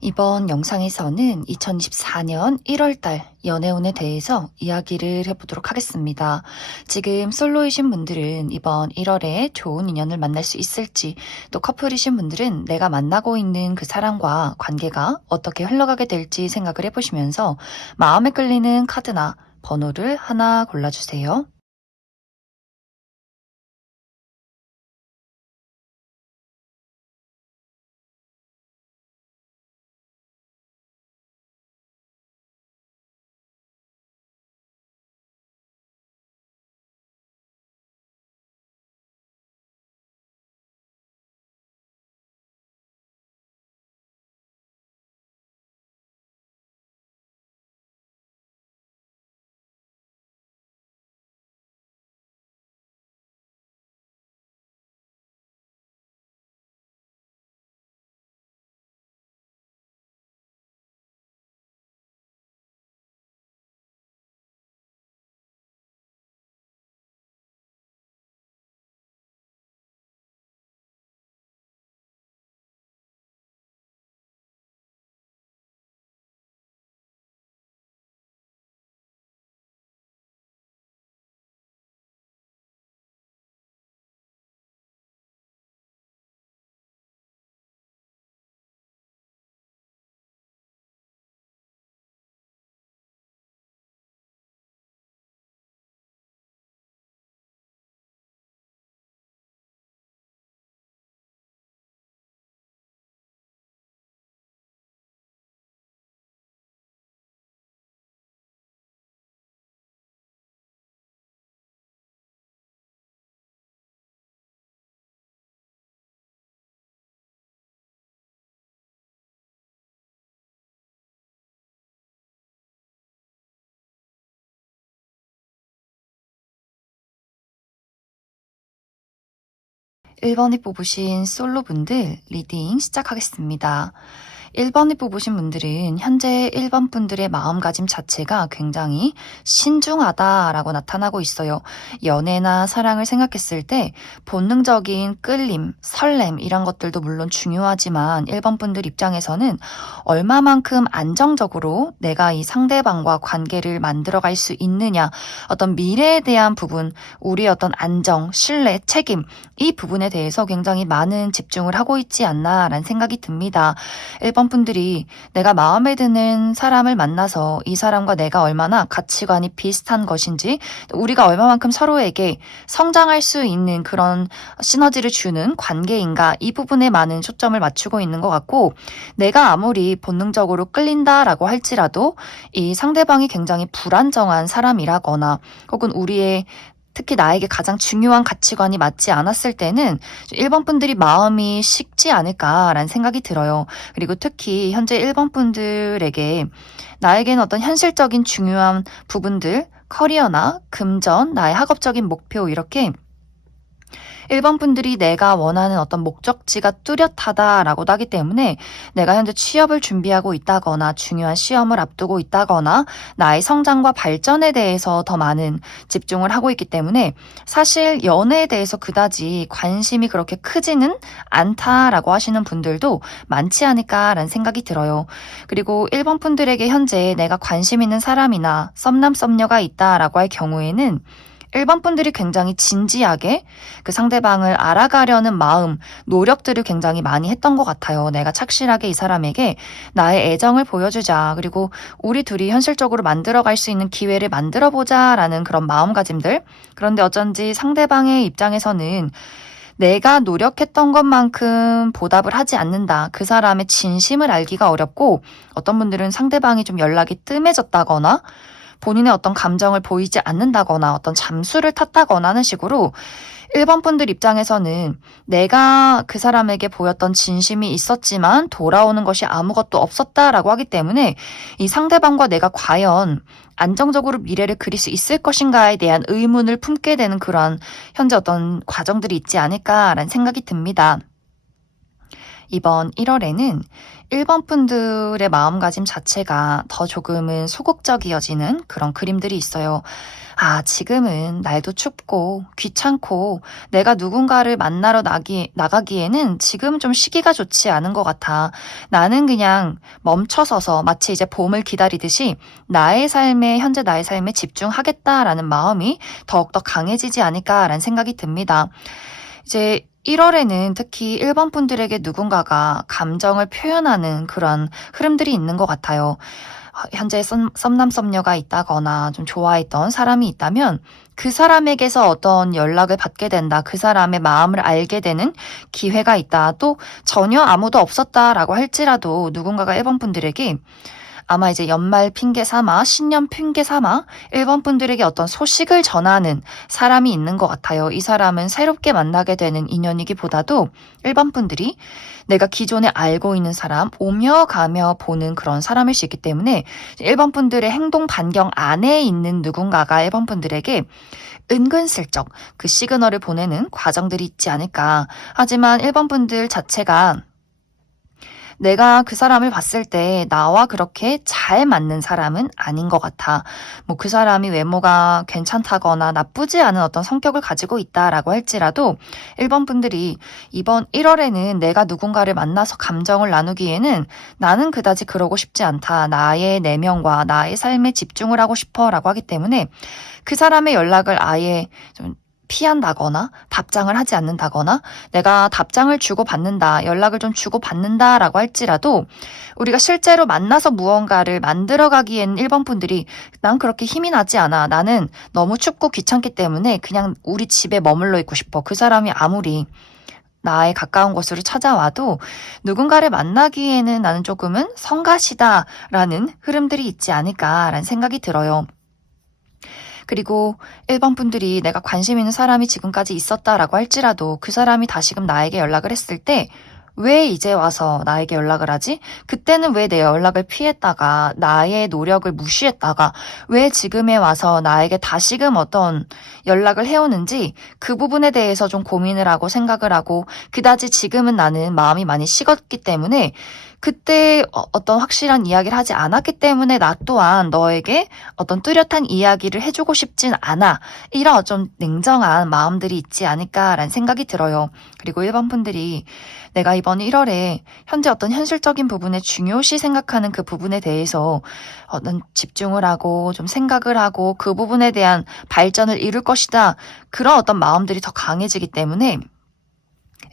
이번 영상에서는 2024년 1월달 연애운에 대해서 이야기를 해보도록 하겠습니다. 지금 솔로이신 분들은 이번 1월에 좋은 인연을 만날 수 있을지, 또 커플이신 분들은 내가 만나고 있는 그 사람과 관계가 어떻게 흘러가게 될지 생각을 해보시면서 마음에 끌리는 카드나 번호를 하나 골라주세요. 1번이 뽑으신 솔로분들 리딩 시작하겠습니다. 1번이 뽑으신 분들은 현재 1번 분들의 마음가짐 자체가 굉장히 신중하다라고 나타나고 있어요. 연애나 사랑을 생각했을 때 본능적인 끌림, 설렘 이런 것들도 물론 중요하지만 1번 분들 입장에서는 얼마만큼 안정적으로 내가 이 상대방과 관계를 만들어갈 수 있느냐, 어떤 미래에 대한 부분, 우리의 어떤 안정, 신뢰, 책임 이 부분에 대해서 굉장히 많은 집중을 하고 있지 않나라는 생각이 듭니다. 1번 분들이 내가 마음에 드는 사람을 만나서 이 사람과 내가 얼마나 가치관이 비슷한 것인지, 우리가 얼마만큼 서로에게 성장할 수 있는 그런 시너지를 주는 관계인가, 이 부분에 많은 초점을 맞추고 있는 것 같고, 내가 아무리 본능적으로 끌린다라고 할지라도 이 상대방이 굉장히 불안정한 사람이라거나 혹은 우리의 특히 나에게 가장 중요한 가치관이 맞지 않았을 때는 1번 분들이 마음이 식지 않을까라는 생각이 들어요. 그리고 특히 현재 1번 분들에게 나에게는 어떤 현실적인 중요한 부분들, 커리어나 금전, 나의 학업적인 목표 이렇게 1번 분들이 내가 원하는 어떤 목적지가 뚜렷하다라고도 하기 때문에 내가 현재 취업을 준비하고 있다거나 중요한 시험을 앞두고 있다거나 나의 성장과 발전에 대해서 더 많은 집중을 하고 있기 때문에 사실 연애에 대해서 그다지 관심이 그렇게 크지는 않다라고 하시는 분들도 많지 않을까라는 생각이 들어요. 그리고 1번 분들에게 현재 내가 관심 있는 사람이나 썸남 썸녀가 있다라고 할 경우에는 1번 분들이 굉장히 진지하게 그 상대방을 알아가려는 마음, 노력들을 굉장히 많이 했던 것 같아요. 내가 착실하게 이 사람에게 나의 애정을 보여주자. 그리고 우리 둘이 현실적으로 만들어갈 수 있는 기회를 만들어보자. 라는 그런 마음가짐들. 그런데 어쩐지 상대방의 입장에서는 내가 노력했던 것만큼 보답을 하지 않는다. 그 사람의 진심을 알기가 어렵고 어떤 분들은 상대방이 좀 연락이 뜸해졌다거나 본인의 어떤 감정을 보이지 않는다거나 어떤 잠수를 탔다거나 하는 식으로 1번 분들 입장에서는 내가 그 사람에게 보였던 진심이 있었지만 돌아오는 것이 아무것도 없었다라고 하기 때문에 이 상대방과 내가 과연 안정적으로 미래를 그릴 수 있을 것인가에 대한 의문을 품게 되는 그런 현재 어떤 과정들이 있지 않을까라는 생각이 듭니다. 이번 1월에는 1번 분들의 마음가짐 자체가 더 조금은 소극적이어지는 그런 그림들이 있어요. 아, 지금은 날도 춥고 귀찮고 내가 누군가를 만나러 나가기에는 지금 좀 시기가 좋지 않은 것 같아. 나는 그냥 멈춰서서 마치 이제 봄을 기다리듯이 현재 나의 삶에 집중하겠다라는 마음이 더욱더 강해지지 않을까라는 생각이 듭니다. 이제 1월에는 특히 1번 분들에게 누군가가 감정을 표현하는 그런 흐름들이 있는 것 같아요. 현재 썸남썸녀가 있다거나 좀 좋아했던 사람이 있다면 그 사람에게서 어떤 연락을 받게 된다. 그 사람의 마음을 알게 되는 기회가 있다. 또 전혀 아무도 없었다라고 할지라도 누군가가 1번 분들에게 아마 이제 연말 핑계 삼아, 신년 핑계 삼아 1번 분들에게 어떤 소식을 전하는 사람이 있는 것 같아요. 이 사람은 새롭게 만나게 되는 인연이기보다도 1번 분들이 내가 기존에 알고 있는 사람, 오며 가며 보는 그런 사람일 수 있기 때문에 1번 분들의 행동 반경 안에 있는 누군가가 1번 분들에게 은근슬쩍 그 시그널을 보내는 과정들이 있지 않을까. 하지만 1번 분들 자체가 내가 그 사람을 봤을 때 나와 그렇게 잘 맞는 사람은 아닌 것 같아. 뭐 그 사람이 외모가 괜찮다거나 나쁘지 않은 어떤 성격을 가지고 있다라고 할지라도 1번 분들이 이번 1월에는 내가 누군가를 만나서 감정을 나누기에는 나는 그다지 그러고 싶지 않다. 나의 내면과 나의 삶에 집중을 하고 싶어 라고 하기 때문에 그 사람의 연락을 아예 좀 피한다거나 답장을 하지 않는다거나 내가 답장을 주고받는다, 연락을 좀 주고받는다라고 할지라도 우리가 실제로 만나서 무언가를 만들어가기엔 1번 분들이 난 그렇게 힘이 나지 않아. 나는 너무 춥고 귀찮기 때문에 그냥 우리 집에 머물러 있고 싶어. 그 사람이 아무리 나의 가까운 곳으로 찾아와도 누군가를 만나기에는 나는 조금은 성가시다라는 흐름들이 있지 않을까라는 생각이 들어요. 그리고 1번 분들이 내가 관심 있는 사람이 지금까지 있었다라고 할지라도 그 사람이 다시금 나에게 연락을 했을 때 왜 이제 와서 나에게 연락을 하지? 그때는 왜 내 연락을 피했다가 나의 노력을 무시했다가 왜 지금에 와서 나에게 다시금 어떤 연락을 해오는지 그 부분에 대해서 좀 고민을 하고 생각을 하고 그다지 지금은 나는 마음이 많이 식었기 때문에 그때 어떤 확실한 이야기를 하지 않았기 때문에 나 또한 너에게 어떤 뚜렷한 이야기를 해주고 싶진 않아. 이런 좀 냉정한 마음들이 있지 않을까라는 생각이 들어요. 그리고 1번 분들이 내가 이번 1월에 현재 어떤 현실적인 부분에 중요시 생각하는 그 부분에 대해서 어떤 집중을 하고 좀 생각을 하고 그 부분에 대한 발전을 이룰 것이다. 그런 어떤 마음들이 더 강해지기 때문에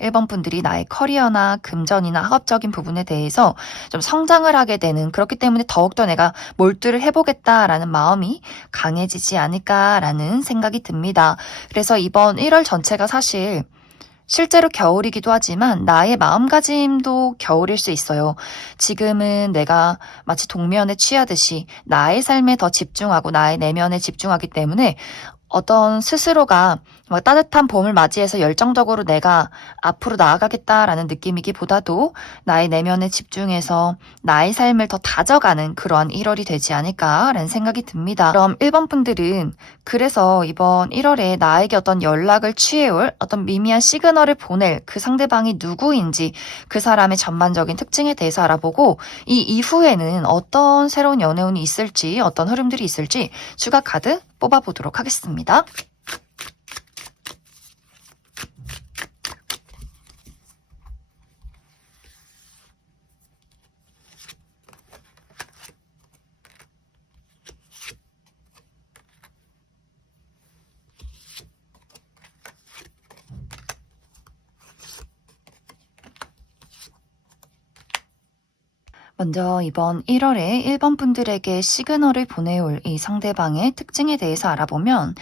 1번 분들이 나의 커리어나 금전이나 학업적인 부분에 대해서 좀 성장을 하게 되는 그렇기 때문에 더욱더 내가 몰두를 해보겠다라는 마음이 강해지지 않을까라는 생각이 듭니다. 그래서 이번 1월 전체가 사실 실제로 겨울이기도 하지만 나의 마음가짐도 겨울일 수 있어요. 지금은 내가 마치 동면에 취하듯이 나의 삶에 더 집중하고 나의 내면에 집중하기 때문에 어떤 스스로가 따뜻한 봄을 맞이해서 열정적으로 내가 앞으로 나아가겠다라는 느낌이기보다도 나의 내면에 집중해서 나의 삶을 더 다져가는 그런 1월이 되지 않을까라는 생각이 듭니다. 그럼 1번 분들은 그래서 이번 1월에 나에게 어떤 연락을 취해올 어떤 미미한 시그널을 보낼 그 상대방이 누구인지 그 사람의 전반적인 특징에 대해서 알아보고 이 이후에는 어떤 새로운 연애운이 있을지 어떤 흐름들이 있을지 추가 카드 뽑아보도록 하겠습니다. 먼저 이번 1월에 1번 분들에게 시그널을 보내올 이 상대방의 특징에 대해서 알아보면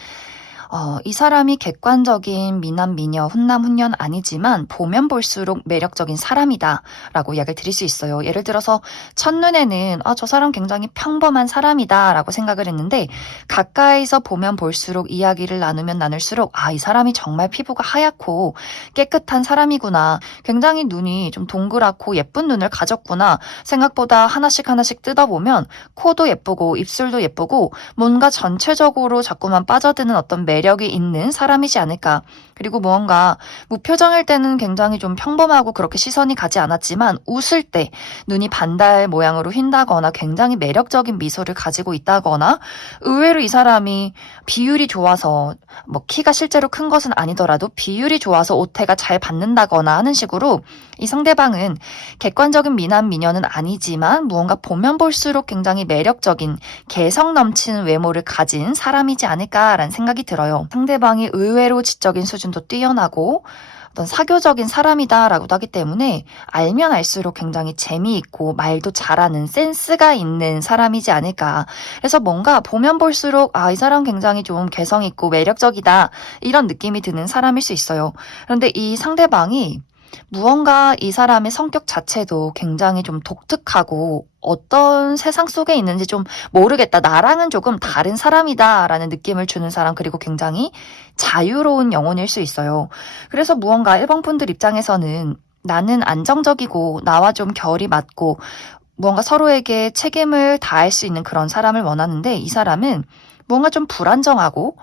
이 사람이 객관적인 미남, 미녀, 훈남, 훈연 아니지만 보면 볼수록 매력적인 사람이다 라고 이야기를 드릴 수 있어요. 예를 들어서 첫눈에는 저 사람 굉장히 평범한 사람이다 라고 생각을 했는데 가까이서 보면 볼수록 이야기를 나누면 나눌수록 이 사람이 정말 피부가 하얗고 깨끗한 사람이구나. 굉장히 눈이 좀 동그랗고 예쁜 눈을 가졌구나. 생각보다 하나씩 하나씩 뜯어보면 코도 예쁘고 입술도 예쁘고 뭔가 전체적으로 자꾸만 빠져드는 어떤 매력 매력이 있는 사람이지 않을까. 그리고 무언가 무표정일 때는 굉장히 좀 평범하고 그렇게 시선이 가지 않았지만 웃을 때 눈이 반달 모양으로 휜다거나 굉장히 매력적인 미소를 가지고 있다거나 의외로 이 사람이 비율이 좋아서 뭐 키가 실제로 큰 것은 아니더라도 비율이 좋아서 오태가 잘 받는다거나 하는 식으로 이 상대방은 객관적인 미남 미녀는 아니지만 무언가 보면 볼수록 굉장히 매력적인 개성 넘치는 외모를 가진 사람이지 않을까라는 생각이 들어요. 상대방이 의외로 지적인 수준도 뛰어나고 어떤 사교적인 사람이다라고도 하기 때문에 알면 알수록 굉장히 재미있고 말도 잘하는 센스가 있는 사람이지 않을까. 그래서 뭔가 보면 볼수록 이 사람 굉장히 좀 개성 있고 매력적이다 이런 느낌이 드는 사람일 수 있어요. 그런데 이 상대방이 무언가 이 사람의 성격 자체도 굉장히 좀 독특하고 어떤 세상 속에 있는지 좀 모르겠다. 나랑은 조금 다른 사람이다 라는 느낌을 주는 사람, 그리고 굉장히 자유로운 영혼일 수 있어요. 그래서 무언가 1번 분들 입장에서는 나는 안정적이고 나와 좀 결이 맞고 무언가 서로에게 책임을 다할 수 있는 그런 사람을 원하는데, 이 사람은 무언가 좀 불안정하고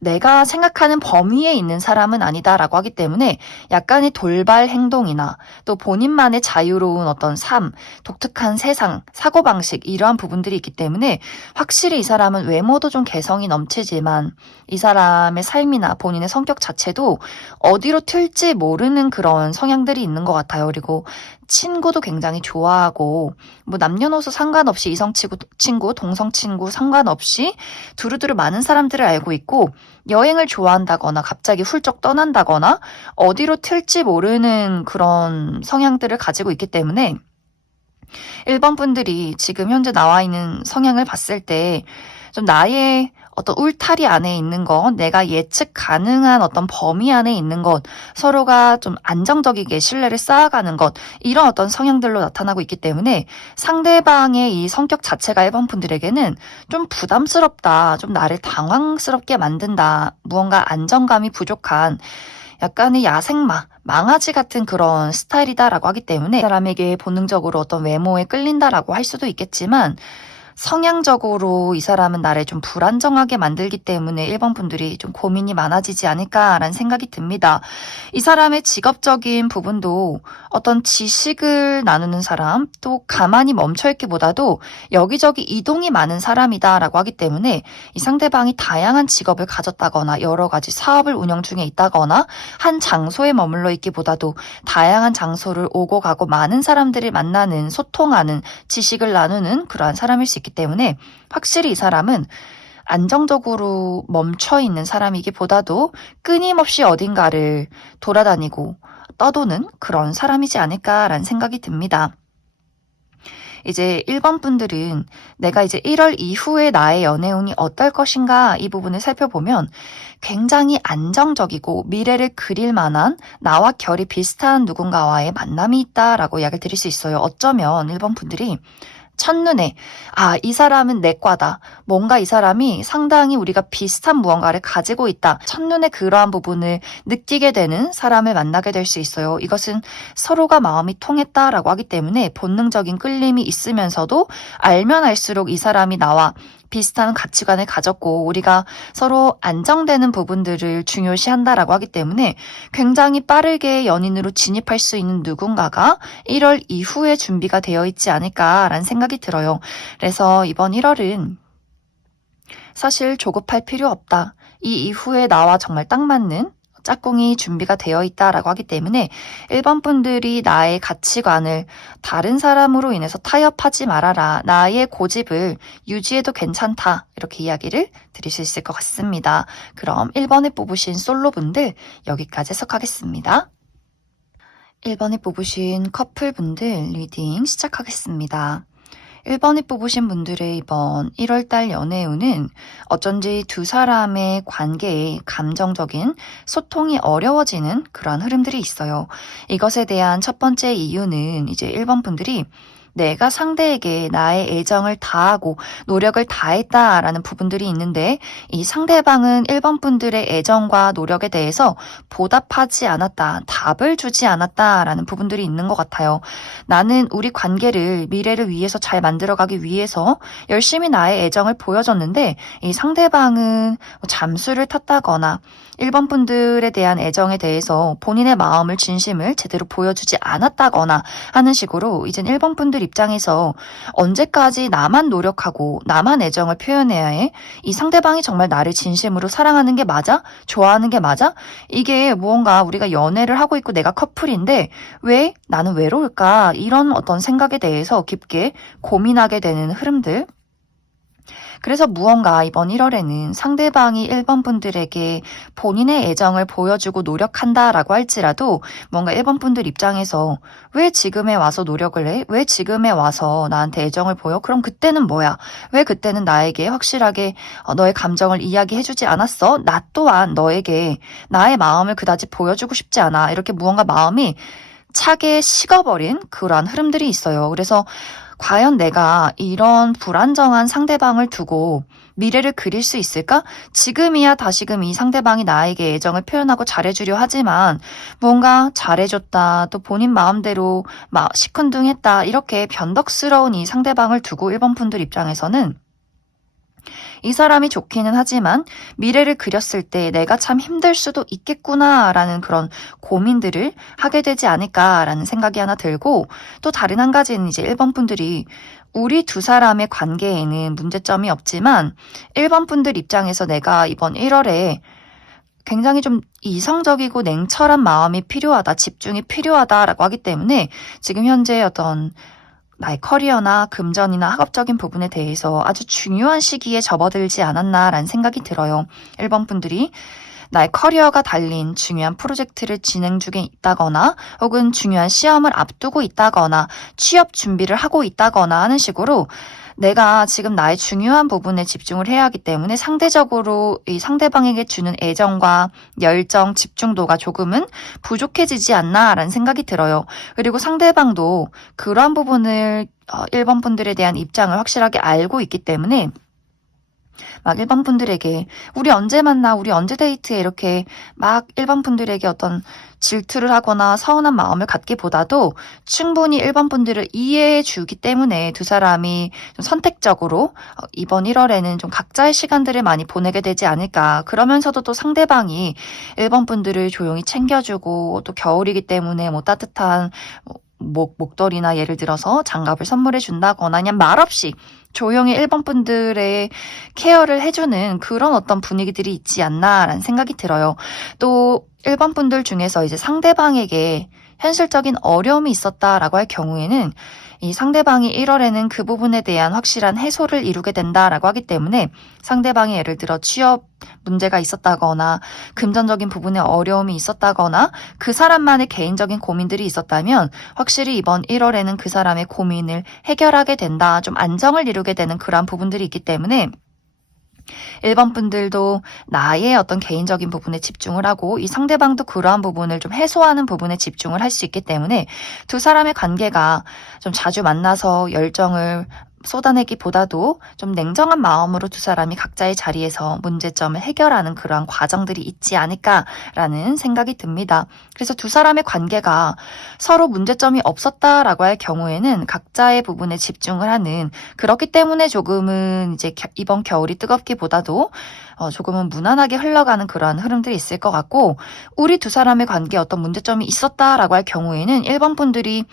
내가 생각하는 범위에 있는 사람은 아니다라고 하기 때문에 약간의 돌발 행동이나 또 본인만의 자유로운 어떤 삶, 독특한 세상, 사고방식 이러한 부분들이 있기 때문에 확실히 이 사람은 외모도 좀 개성이 넘치지만 이 사람의 삶이나 본인의 성격 자체도 어디로 튈지 모르는 그런 성향들이 있는 것 같아요. 그리고 친구도 굉장히 좋아하고 뭐 남녀노소 상관없이 이성 친구, 동성 친구 상관없이 두루두루 많은 사람들을 알고 있고 여행을 좋아한다거나 갑자기 훌쩍 떠난다거나 어디로 튈지 모르는 그런 성향들을 가지고 있기 때문에 1번 분들이 지금 현재 나와 있는 성향을 봤을 때 좀 나의 어떤 울타리 안에 있는 것, 내가 예측 가능한 어떤 범위 안에 있는 것, 서로가 좀 안정적이게 신뢰를 쌓아가는 것, 이런 어떤 성향들로 나타나고 있기 때문에 상대방의 이 성격 자체가 1번 분들에게는 좀 부담스럽다, 좀 나를 당황스럽게 만든다, 무언가 안정감이 부족한 약간의 야생마, 망아지 같은 그런 스타일이다라고 하기 때문에 사람에게 본능적으로 어떤 외모에 끌린다라고 할 수도 있겠지만 성향적으로 이 사람은 나를 좀 불안정하게 만들기 때문에 1번 분들이 좀 고민이 많아지지 않을까라는 생각이 듭니다. 이 사람의 직업적인 부분도 어떤 지식을 나누는 사람, 또 가만히 멈춰있기보다도 여기저기 이동이 많은 사람이다라고 하기 때문에 이 상대방이 다양한 직업을 가졌다거나 여러 가지 사업을 운영 중에 있다거나 한 장소에 머물러 있기보다도 다양한 장소를 오고 가고 많은 사람들을 만나는, 소통하는, 지식을 나누는 그러한 사람일 수 있기 때문에 확실히 이 사람은 안정적으로 멈춰있는 사람이기보다도 끊임없이 어딘가를 돌아다니고 떠도는 그런 사람이지 않을까라는 생각이 듭니다. 이제 1번 분들은 내가 이제 1월 이후에 나의 연애운이 어떨 것인가 이 부분을 살펴보면 굉장히 안정적이고 미래를 그릴 만한 나와 결이 비슷한 누군가와의 만남이 있다라고 이야기를 드릴 수 있어요. 어쩌면 1번 분들이 첫눈에 이 사람은 내 과다. 뭔가 이 사람이 상당히 우리가 비슷한 무언가를 가지고 있다. 첫눈에 그러한 부분을 느끼게 되는 사람을 만나게 될 수 있어요. 이것은 서로가 마음이 통했다라고 하기 때문에 본능적인 끌림이 있으면서도 알면 알수록 이 사람이 나와 비슷한 가치관을 가졌고 우리가 서로 안정되는 부분들을 중요시한다라고 하기 때문에 굉장히 빠르게 연인으로 진입할 수 있는 누군가가 1월 이후에 준비가 되어 있지 않을까라는 생각이 들어요. 그래서 이번 1월은 사실 조급할 필요 없다. 이 이후에 나와 정말 딱 맞는 짝꿍이 준비가 되어 있다라고 하기 때문에 1번 분들이 나의 가치관을 다른 사람으로 인해서 타협하지 말아라. 나의 고집을 유지해도 괜찮다. 이렇게 이야기를 드릴 수 있을 것 같습니다. 그럼 1번에 뽑으신 솔로분들 여기까지 해석하겠습니다. 1번에 뽑으신 커플분들 리딩 시작하겠습니다. 1번에 뽑으신 분들의 이번 1월달 연애운은 어쩐지 두 사람의 관계에 감정적인 소통이 어려워지는 그런 흐름들이 있어요. 이것에 대한 첫 번째 이유는 이제 1번 분들이 내가 상대에게 나의 애정을 다하고 노력을 다했다라는 부분들이 있는데 이 상대방은 1번 분들의 애정과 노력에 대해서 보답하지 않았다, 답을 주지 않았다라는 부분들이 있는 것 같아요. 나는 우리 관계를 미래를 위해서 잘 만들어가기 위해서 열심히 나의 애정을 보여줬는데 이 상대방은 잠수를 탔다거나 1번 분들에 대한 애정에 대해서 본인의 마음을 진심을 제대로 보여주지 않았다거나 하는 식으로 이젠 1번 분들 입장에서 언제까지 나만 노력하고 나만 애정을 표현해야 해? 이 상대방이 정말 나를 진심으로 사랑하는 게 맞아? 좋아하는 게 맞아? 이게 무언가 우리가 연애를 하고 있고 내가 커플인데 왜 나는 외로울까? 이런 어떤 생각에 대해서 깊게 고민하게 되는 흐름들. 그래서 무언가 이번 1월에는 상대방이 1번 분들에게 본인의 애정을 보여주고 노력한다라고 할지라도 뭔가 1번 분들 입장에서 왜 지금에 와서 노력을 해? 왜 지금에 와서 나한테 애정을 보여? 그럼 그때는 뭐야? 왜 그때는 나에게 확실하게 너의 감정을 이야기해주지 않았어? 나 또한 너에게 나의 마음을 그다지 보여주고 싶지 않아. 이렇게 무언가 마음이 차게 식어버린 그러한 흐름들이 있어요. 그래서 과연 내가 이런 불안정한 상대방을 두고 미래를 그릴 수 있을까? 지금이야 다시금 이 상대방이 나에게 애정을 표현하고 잘해주려 하지만 뭔가 잘해줬다 또 본인 마음대로 시큰둥했다 이렇게 변덕스러운 이 상대방을 두고 1번 분들 입장에서는 이 사람이 좋기는 하지만 미래를 그렸을 때 내가 참 힘들 수도 있겠구나라는 그런 고민들을 하게 되지 않을까라는 생각이 하나 들고 또 다른 한 가지는 이제 1번 분들이 우리 두 사람의 관계에는 문제점이 없지만 1번 분들 입장에서 내가 이번 1월에 굉장히 좀 이성적이고 냉철한 마음이 필요하다, 집중이 필요하다라고 하기 때문에 지금 현재 어떤 나의 커리어나 금전이나 학업적인 부분에 대해서 아주 중요한 시기에 접어들지 않았나라는 생각이 들어요. 1번 분들이 나의 커리어가 달린 중요한 프로젝트를 진행 중에 있다거나 혹은 중요한 시험을 앞두고 있다거나 취업 준비를 하고 있다거나 하는 식으로 내가 지금 나의 중요한 부분에 집중을 해야 하기 때문에 상대적으로 이 상대방에게 주는 애정과 열정, 집중도가 조금은 부족해지지 않나라는 생각이 들어요. 그리고 상대방도 그러한 부분을 1번 분들에 대한 입장을 확실하게 알고 있기 때문에 막 1번 분들에게 우리 언제 만나 우리 언제 데이트해 이렇게 막 1번 분들에게 어떤 질투를 하거나 서운한 마음을 갖기보다도 충분히 1번 분들을 이해해 주기 때문에 두 사람이 좀 선택적으로 이번 1월에는 좀 각자의 시간들을 많이 보내게 되지 않을까. 그러면서도 또 상대방이 1번 분들을 조용히 챙겨주고 또 겨울이기 때문에 뭐 따뜻한 목도리나 예를 들어서 장갑을 선물해 준다거나 그냥 말없이 조용히 1번 분들의 케어를 해주는 그런 어떤 분위기들이 있지 않나라는 생각이 들어요. 또 1번 분들 중에서 이제 상대방에게 현실적인 어려움이 있었다라고 할 경우에는 이 상대방이 1월에는 그 부분에 대한 확실한 해소를 이루게 된다라고 하기 때문에 상대방이 예를 들어 취업 문제가 있었다거나 금전적인 부분에 어려움이 있었다거나 그 사람만의 개인적인 고민들이 있었다면 확실히 이번 1월에는 그 사람의 고민을 해결하게 된다. 좀 안정을 이루게 되는 그러한 부분들이 있기 때문에 1번 분들도 나의 어떤 개인적인 부분에 집중을 하고 이 상대방도 그러한 부분을 좀 해소하는 부분에 집중을 할 수 있기 때문에 두 사람의 관계가 좀 자주 만나서 열정을 쏟아내기보다도 좀 냉정한 마음으로 두 사람이 각자의 자리에서 문제점을 해결하는 그러한 과정들이 있지 않을까라는 생각이 듭니다. 그래서 두 사람의 관계가 서로 문제점이 없었다라고 할 경우에는 각자의 부분에 집중을 하는 그렇기 때문에 조금은 이제 이번 겨울이 뜨겁기보다도 조금은 무난하게 흘러가는 그러한 흐름들이 있을 것 같고 우리 두 사람의 관계에 어떤 문제점이 있었다라고 할 경우에는 1번 분들이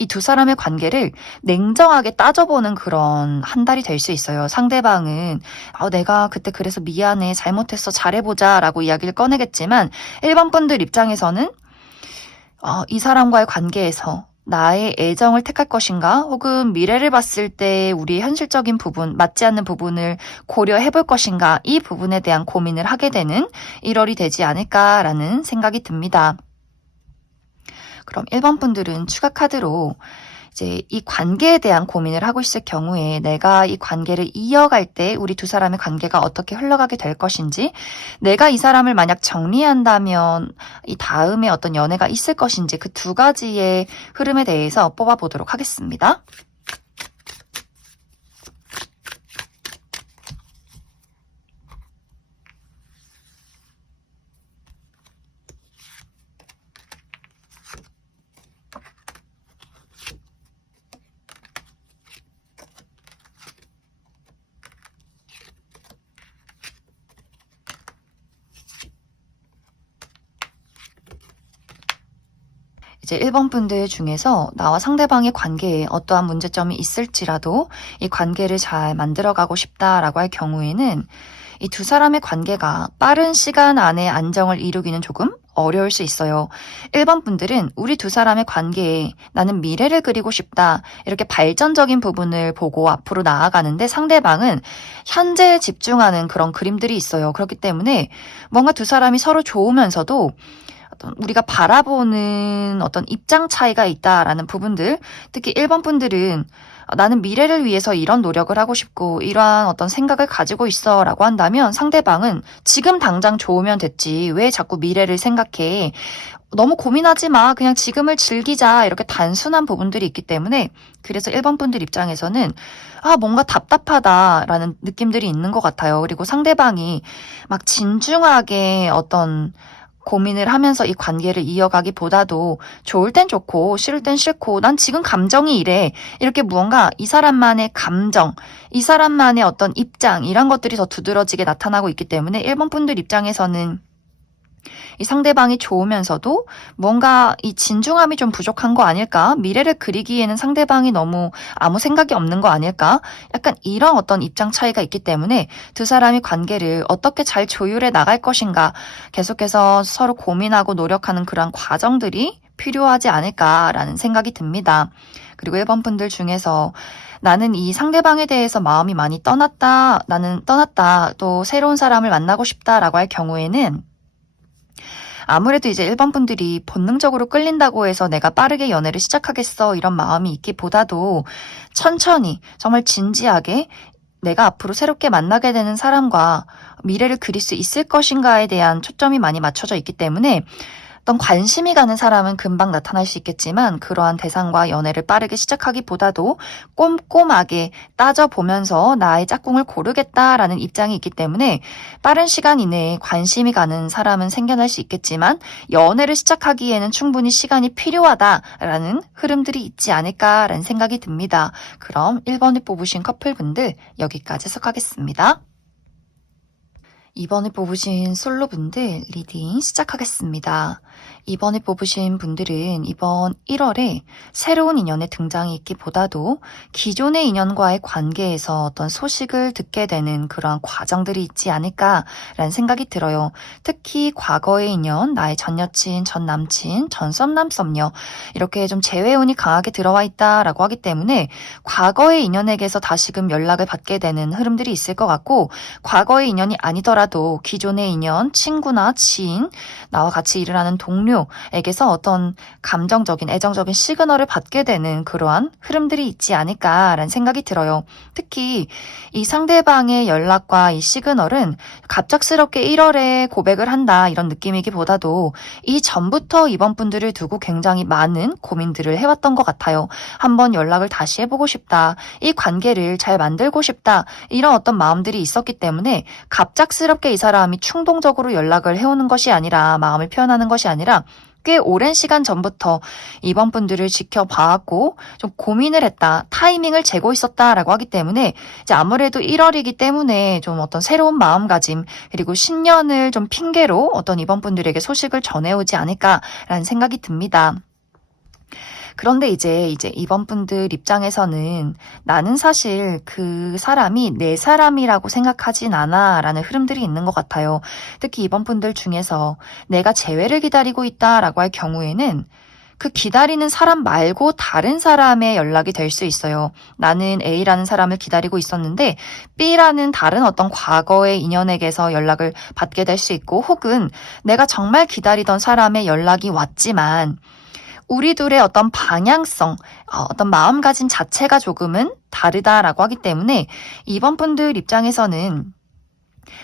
이 두 사람의 관계를 냉정하게 따져보는 그런 한 달이 될 수 있어요. 상대방은 내가 그때 그래서 미안해 잘못했어 잘해보자 라고 이야기를 꺼내겠지만 1번 분들 입장에서는 이 사람과의 관계에서 나의 애정을 택할 것인가 혹은 미래를 봤을 때 우리의 현실적인 부분 맞지 않는 부분을 고려해 볼 것인가 이 부분에 대한 고민을 하게 되는 1월이 되지 않을까라는 생각이 듭니다. 그럼 1번 분들은 추가 카드로 이제 이 관계에 대한 고민을 하고 있을 경우에 내가 이 관계를 이어갈 때 우리 두 사람의 관계가 어떻게 흘러가게 될 것인지 내가 이 사람을 만약 정리한다면 이 다음에 어떤 연애가 있을 것인지 그 두 가지의 흐름에 대해서 뽑아보도록 하겠습니다. 이제 1번 분들 중에서 나와 상대방의 관계에 어떠한 문제점이 있을지라도 이 관계를 잘 만들어가고 싶다라고 할 경우에는 이 두 사람의 관계가 빠른 시간 안에 안정을 이루기는 조금 어려울 수 있어요. 1번 분들은 우리 두 사람의 관계에 나는 미래를 그리고 싶다. 이렇게 발전적인 부분을 보고 앞으로 나아가는데 상대방은 현재에 집중하는 그런 그림들이 있어요. 그렇기 때문에 뭔가 두 사람이 서로 좋으면서도 어떤 우리가 바라보는 어떤 입장 차이가 있다라는 부분들, 특히 1번 분들은 나는 미래를 위해서 이런 노력을 하고 싶고 이러한 어떤 생각을 가지고 있어 라고 한다면 상대방은 지금 당장 좋으면 됐지 왜 자꾸 미래를 생각해, 너무 고민하지 마, 그냥 지금을 즐기자, 이렇게 단순한 부분들이 있기 때문에 그래서 1번 분들 입장에서는 뭔가 답답하다라는 느낌들이 있는 것 같아요. 그리고 상대방이 막 진중하게 어떤 고민을 하면서 이 관계를 이어가기보다도 좋을 땐 좋고 싫을 땐 싫고 난 지금 감정이 이래, 이렇게 무언가 이 사람만의 감정, 이 사람만의 어떤 입장, 이런 것들이 더 두드러지게 나타나고 있기 때문에 1번 분들 입장에서는 이 상대방이 좋으면서도 뭔가 이 진중함이 좀 부족한 거 아닐까? 미래를 그리기에는 상대방이 너무 아무 생각이 없는 거 아닐까? 약간 이런 어떤 입장 차이가 있기 때문에 두 사람이 관계를 어떻게 잘 조율해 나갈 것인가 계속해서 서로 고민하고 노력하는 그런 과정들이 필요하지 않을까라는 생각이 듭니다. 그리고 1번 분들 중에서 나는 이 상대방에 대해서 마음이 많이 떠났다, 나는 떠났다, 또 새로운 사람을 만나고 싶다라고 할 경우에는 아무래도 이제 1번 분들이 본능적으로 끌린다고 해서 내가 빠르게 연애를 시작하겠어 이런 마음이 있기보다도 천천히 정말 진지하게 내가 앞으로 새롭게 만나게 되는 사람과 미래를 그릴 수 있을 것인가에 대한 초점이 많이 맞춰져 있기 때문에 어떤 관심이 가는 사람은 금방 나타날 수 있겠지만 그러한 대상과 연애를 빠르게 시작하기보다도 꼼꼼하게 따져보면서 나의 짝꿍을 고르겠다라는 입장이 있기 때문에 빠른 시간 이내에 관심이 가는 사람은 생겨날 수 있겠지만 연애를 시작하기에는 충분히 시간이 필요하다라는 흐름들이 있지 않을까라는 생각이 듭니다. 그럼 1번을 뽑으신 커플분들 여기까지 해석하겠습니다. 2번을 뽑으신 솔로분들 리딩 시작하겠습니다. 2번을 뽑으신 분들은 이번 1월에 새로운 인연의 등장이 있기보다도 기존의 인연과의 관계에서 어떤 소식을 듣게 되는 그러한 과정들이 있지 않을까라는 생각이 들어요. 특히 과거의 인연, 나의 전 여친, 전 남친, 전 썸남 썸녀 이렇게 좀 재회운이 강하게 들어와 있다라고 하기 때문에 과거의 인연에게서 다시금 연락을 받게 되는 흐름들이 있을 것 같고, 과거의 인연이 아니더라도 기존의 인연, 친구나 지인, 나와 같이 일을 하는 동료에게서 어떤 감정적인, 애정적인 시그널을 받게 되는 그러한 흐름들이 있지 않을까라는 생각이 들어요. 특히 이 상대방의 연락과 이 시그널은 갑작스럽게 1월에 고백을 한다 이런 느낌이기보다도 이 전부터 이번 분들을 두고 굉장히 많은 고민들을 해왔던 것 같아요. 한번 연락을 다시 해보고 싶다, 이 관계를 잘 만들고 싶다, 이런 어떤 마음들이 있었기 때문에 갑작스럽게 이 사람이 충동적으로 연락을 해오는 것이 아니라, 마음을 표현하는 것이 아니라 꽤 오랜 시간 전부터 이번 분들을 지켜봐왔고 좀 고민을 했다, 타이밍을 재고 있었다라고 하기 때문에 이제 아무래도 1월이기 때문에 좀 어떤 새로운 마음가짐, 그리고 신년을 좀 핑계로 어떤 이번 분들에게 소식을 전해오지 않을까라는 생각이 듭니다. 그런데 이제 이번 분들 입장에서는 나는 사실 그 사람이 내 사람이라고 생각하진 않아 라는 흐름들이 있는 것 같아요. 특히 이번 분들 중에서 내가 재회를 기다리고 있다라고 할 경우에는 그 기다리는 사람 말고 다른 사람의 연락이 될 수 있어요. 나는 A라는 사람을 기다리고 있었는데 B라는 다른 어떤 과거의 인연에게서 연락을 받게 될 수 있고, 혹은 내가 정말 기다리던 사람의 연락이 왔지만 우리 둘의 어떤 방향성, 어떤 마음가짐 자체가 조금은 다르다라고 하기 때문에 이번 분들 입장에서는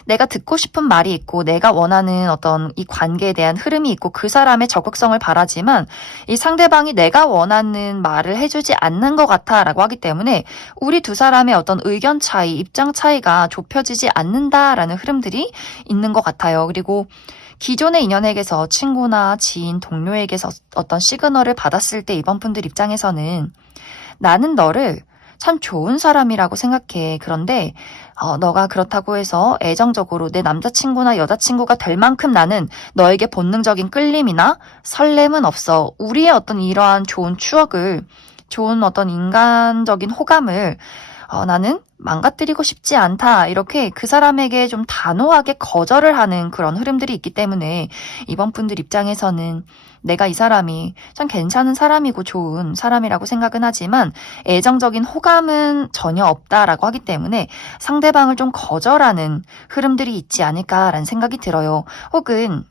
내가 듣고 싶은 말이 있고 내가 원하는 어떤 이 관계에 대한 흐름이 있고 그 사람의 적극성을 바라지만 이 상대방이 내가 원하는 말을 해주지 않는 것 같아라고 하기 때문에 우리 두 사람의 어떤 의견 차이, 입장 차이가 좁혀지지 않는다라는 흐름들이 있는 것 같아요. 그리고 기존의 인연에게서, 친구나 지인, 동료에게서 어떤 시그널을 받았을 때 이번 분들 입장에서는 나는 너를 참 좋은 사람이라고 생각해. 그런데 너가 그렇다고 해서 애정적으로 내 남자친구나 여자친구가 될 만큼 나는 너에게 본능적인 끌림이나 설렘은 없어. 우리의 어떤 이러한 좋은 추억을, 좋은 어떤 인간적인 호감을 나는 망가뜨리고 싶지 않다. 이렇게 그 사람에게 좀 단호하게 거절을 하는 그런 흐름들이 있기 때문에 이번 분들 입장에서는 내가 이 사람이 참 괜찮은 사람이고 좋은 사람이라고 생각은 하지만 애정적인 호감은 전혀 없다라고 하기 때문에 상대방을 좀 거절하는 흐름들이 있지 않을까라는 생각이 들어요. 혹은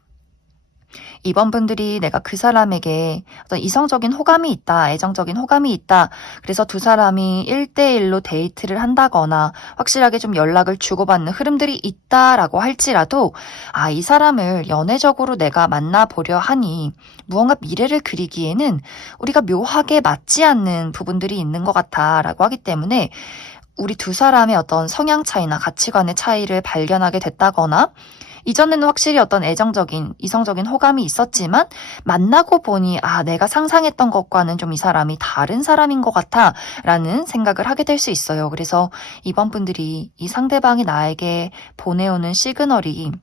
이번 분들이 내가 그 사람에게 어떤 이성적인 호감이 있다, 애정적인 호감이 있다. 그래서 두 사람이 1대1로 데이트를 한다거나 확실하게 좀 연락을 주고받는 흐름들이 있다라고 할지라도 이 사람을 연애적으로 내가 만나보려 하니 무언가 미래를 그리기에는 우리가 묘하게 맞지 않는 부분들이 있는 것 같아라고 하기 때문에 우리 두 사람의 어떤 성향 차이나 가치관의 차이를 발견하게 됐다거나 이전에는 확실히 어떤 애정적인, 이성적인 호감이 있었지만 만나고 보니 내가 상상했던 것과는 좀 이 사람이 다른 사람인 것 같아 라는 생각을 하게 될 수 있어요. 그래서 이번 분들이 이 상대방이 나에게 보내오는 시그널이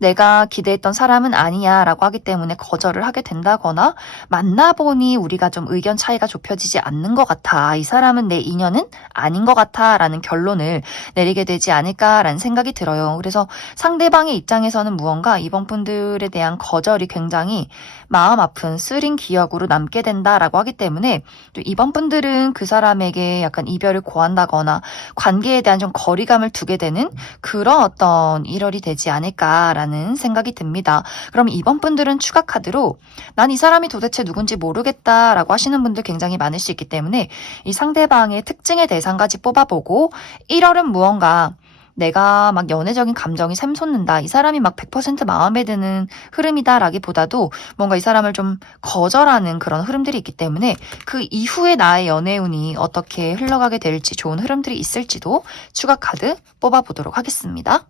내가 기대했던 사람은 아니야 라고 하기 때문에 거절을 하게 된다거나 만나보니 우리가 좀 의견 차이가 좁혀지지 않는 것 같아. 이 사람은 내 인연은 아닌 것 같아 라는 결론을 내리게 되지 않을까라는 생각이 들어요. 그래서 상대방의 입장에서는 무언가 이번 분들에 대한 거절이 굉장히 마음 아픈 쓰린 기억으로 남게 된다라고 하기 때문에 또 이번 분들은 그 사람에게 약간 이별을 고한다거나 관계에 대한 좀 거리감을 두게 되는 그런 어떤 일월이 되지 않을까라는 생각이 듭니다. 그럼 이번 분들은 추가 카드로 난 이 사람이 도대체 누군지 모르겠다라고 하시는 분들 굉장히 많을 수 있기 때문에 이 상대방의 특징에 대해서 한 가지 뽑아보고 1월은 무언가 내가 막 연애적인 감정이 샘솟는다. 이 사람이 막 100% 마음에 드는 흐름이다라기보다도 뭔가 이 사람을 좀 거절하는 그런 흐름들이 있기 때문에 그 이후에 나의 연애운이 어떻게 흘러가게 될지 좋은 흐름들이 있을지도 추가 카드 뽑아보도록 하겠습니다.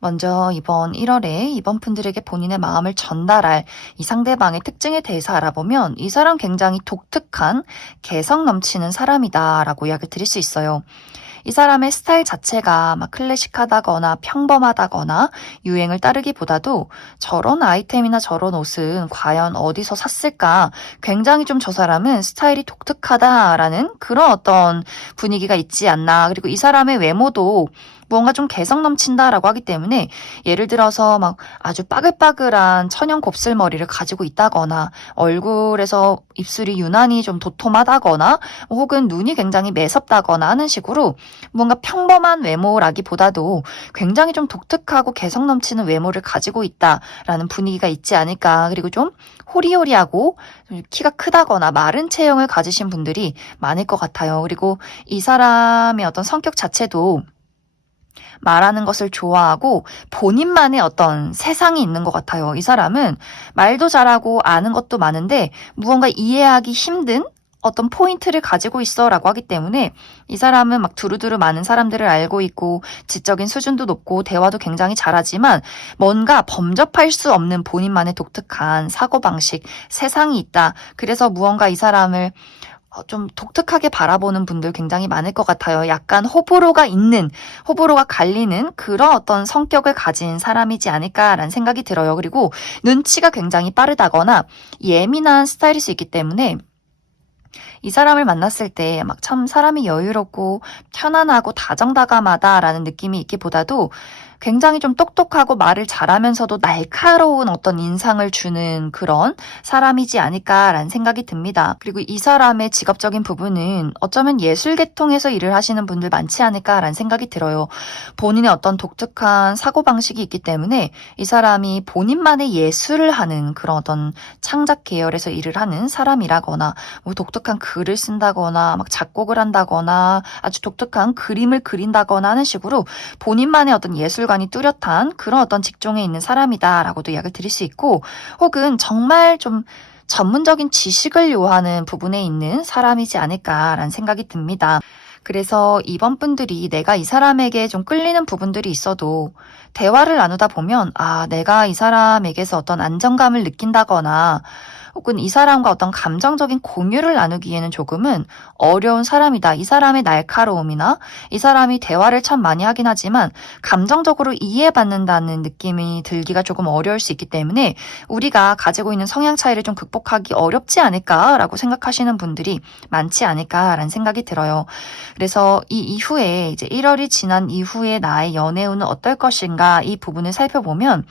먼저 이번 1월에 이번 분들에게 본인의 마음을 전달할 이 상대방의 특징에 대해서 알아보면 이 사람 굉장히 독특한 개성 넘치는 사람이다라고 이야기를 드릴 수 있어요. 이 사람의 스타일 자체가 막 클래식하다거나 평범하다거나 유행을 따르기보다도 저런 아이템이나 저런 옷은 과연 어디서 샀을까? 굉장히 좀 저 사람은 스타일이 독특하다라는 그런 어떤 분위기가 있지 않나. 그리고 이 사람의 외모도 무언가 좀 개성 넘친다라고 하기 때문에 예를 들어서 막 아주 빠글빠글한 천연 곱슬머리를 가지고 있다거나 얼굴에서 입술이 유난히 좀 도톰하다거나 혹은 눈이 굉장히 매섭다거나 하는 식으로 뭔가 평범한 외모라기보다도 굉장히 좀 독특하고 개성 넘치는 외모를 가지고 있다라는 분위기가 있지 않을까. 그리고 좀 호리호리하고 키가 크다거나 마른 체형을 가지신 분들이 많을 것 같아요. 그리고 이 사람의 어떤 성격 자체도 말하는 것을 좋아하고 본인만의 어떤 세상이 있는 것 같아요. 이 사람은 말도 잘하고 아는 것도 많은데 무언가 이해하기 힘든 어떤 포인트를 가지고 있어 라고 하기 때문에 이 사람은 막 두루두루 많은 사람들을 알고 있고 지적인 수준도 높고 대화도 굉장히 잘하지만 뭔가 범접할 수 없는 본인만의 독특한 사고방식, 세상이 있다. 그래서 무언가 이 사람을 좀 독특하게 바라보는 분들 굉장히 많을 것 같아요. 약간 호불호가 갈리는 그런 어떤 성격을 가진 사람이지 않을까라는 생각이 들어요. 그리고 눈치가 굉장히 빠르다거나 예민한 스타일일 수 있기 때문에 이 사람을 만났을 때 막 참 사람이 여유롭고 편안하고 다정다감하다라는 느낌이 있기보다도 굉장히 좀 똑똑하고 말을 잘하면서도 날카로운 어떤 인상을 주는 그런 사람이지 않을까라는 생각이 듭니다. 그리고 이 사람의 직업적인 부분은 어쩌면 예술 계통에서 일을 하시는 분들 많지 않을까라는 생각이 들어요. 본인의 어떤 독특한 사고방식이 있기 때문에 이 사람이 본인만의 예술을 하는 그런 어떤 창작 계열에서 일을 하는 사람이라거나 뭐 독특한 글을 쓴다거나 막 작곡을 한다거나 아주 독특한 그림을 그린다거나 하는 식으로 본인만의 어떤 예술과 가치관이 뚜렷한 그런 어떤 직종에 있는 사람이다라고도 이야기를 드릴 수 있고, 혹은 정말 좀 전문적인 지식을 요하는 부분에 있는 사람이지 않을까라는 생각이 듭니다. 그래서 이번 분들이 내가 이 사람에게 좀 끌리는 부분들이 있어도 대화를 나누다 보면 내가 이 사람에게서 어떤 안정감을 느낀다거나 혹은 이 사람과 어떤 감정적인 공유를 나누기에는 조금은 어려운 사람이다. 이 사람의 날카로움이나 이 사람이 대화를 참 많이 하긴 하지만 감정적으로 이해받는다는 느낌이 들기가 조금 어려울 수 있기 때문에 우리가 가지고 있는 성향 차이를 좀 극복하기 어렵지 않을까라고 생각하시는 분들이 많지 않을까라는 생각이 들어요. 그래서 이 이후에 이제 1월이 지난 이후에 나의 연애운은 어떨 것인가 이 부분을 살펴보면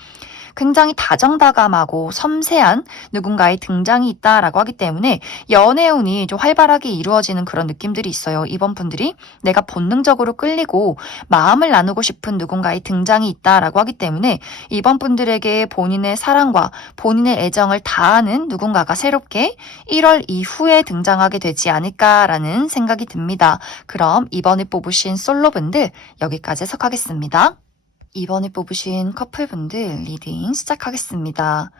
굉장히 다정다감하고 섬세한 누군가의 등장이 있다라고 하기 때문에 연애운이 좀 활발하게 이루어지는 그런 느낌들이 있어요. 이번 분들이 내가 본능적으로 끌리고 마음을 나누고 싶은 누군가의 등장이 있다라고 하기 때문에 이번 분들에게 본인의 사랑과 본인의 애정을 다하는 누군가가 새롭게 1월 이후에 등장하게 되지 않을까라는 생각이 듭니다. 그럼 이번에 뽑으신 솔로분들 여기까지 해석하겠습니다. 이번에 뽑으신 커플분들 리딩 시작하겠습니다.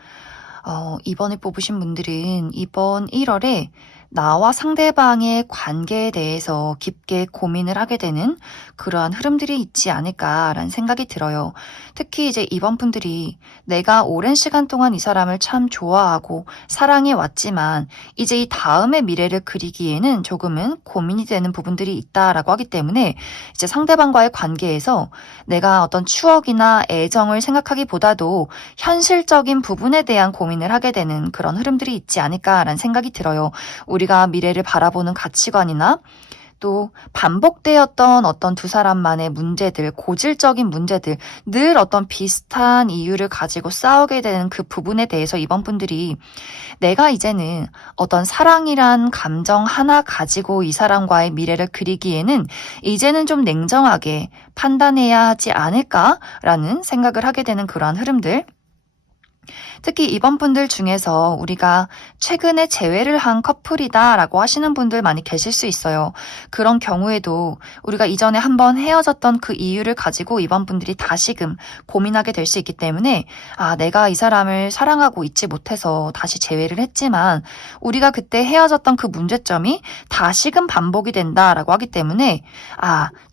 이번에 뽑으신 분들은 이번 1월에 나와 상대방의 관계에 대해서 깊게 고민을 하게 되는 그러한 흐름들이 있지 않을까라는 생각이 들어요. 특히 이제 이번 분들이 내가 오랜 시간 동안 이 사람을 참 좋아하고 사랑해 왔지만 이제 이 다음의 미래를 그리기에는 조금은 고민이 되는 부분들이 있다라고 하기 때문에 이제 상대방과의 관계에서 내가 어떤 추억이나 애정을 생각하기보다도 현실적인 부분에 대한 고민을 하게 되는 그런 흐름들이 있지 않을까라는 생각이 들어요. 우리가 미래를 바라보는 가치관이나 또 반복되었던 어떤 두 사람만의 문제들, 고질적인 문제들, 늘 어떤 비슷한 이유를 가지고 싸우게 되는 그 부분에 대해서 이번 분들이 내가 이제는 어떤 사랑이란 감정 하나 가지고 이 사람과의 미래를 그리기에는 이제는 좀 냉정하게 판단해야 하지 않을까라는 생각을 하게 되는 그러한 흐름들. 특히 이번 분들 중에서 우리가 최근에 재회를 한 커플이다라고 하시는 분들 많이 계실 수 있어요. 그런 경우에도 우리가 이전에 한번 헤어졌던 그 이유를 가지고 이번 분들이 다시금 고민하게 될 수 있기 때문에 내가 이 사람을 사랑하고 있지 못해서 다시 재회를 했지만 우리가 그때 헤어졌던 그 문제점이 다시금 반복이 된다라고 하기 때문에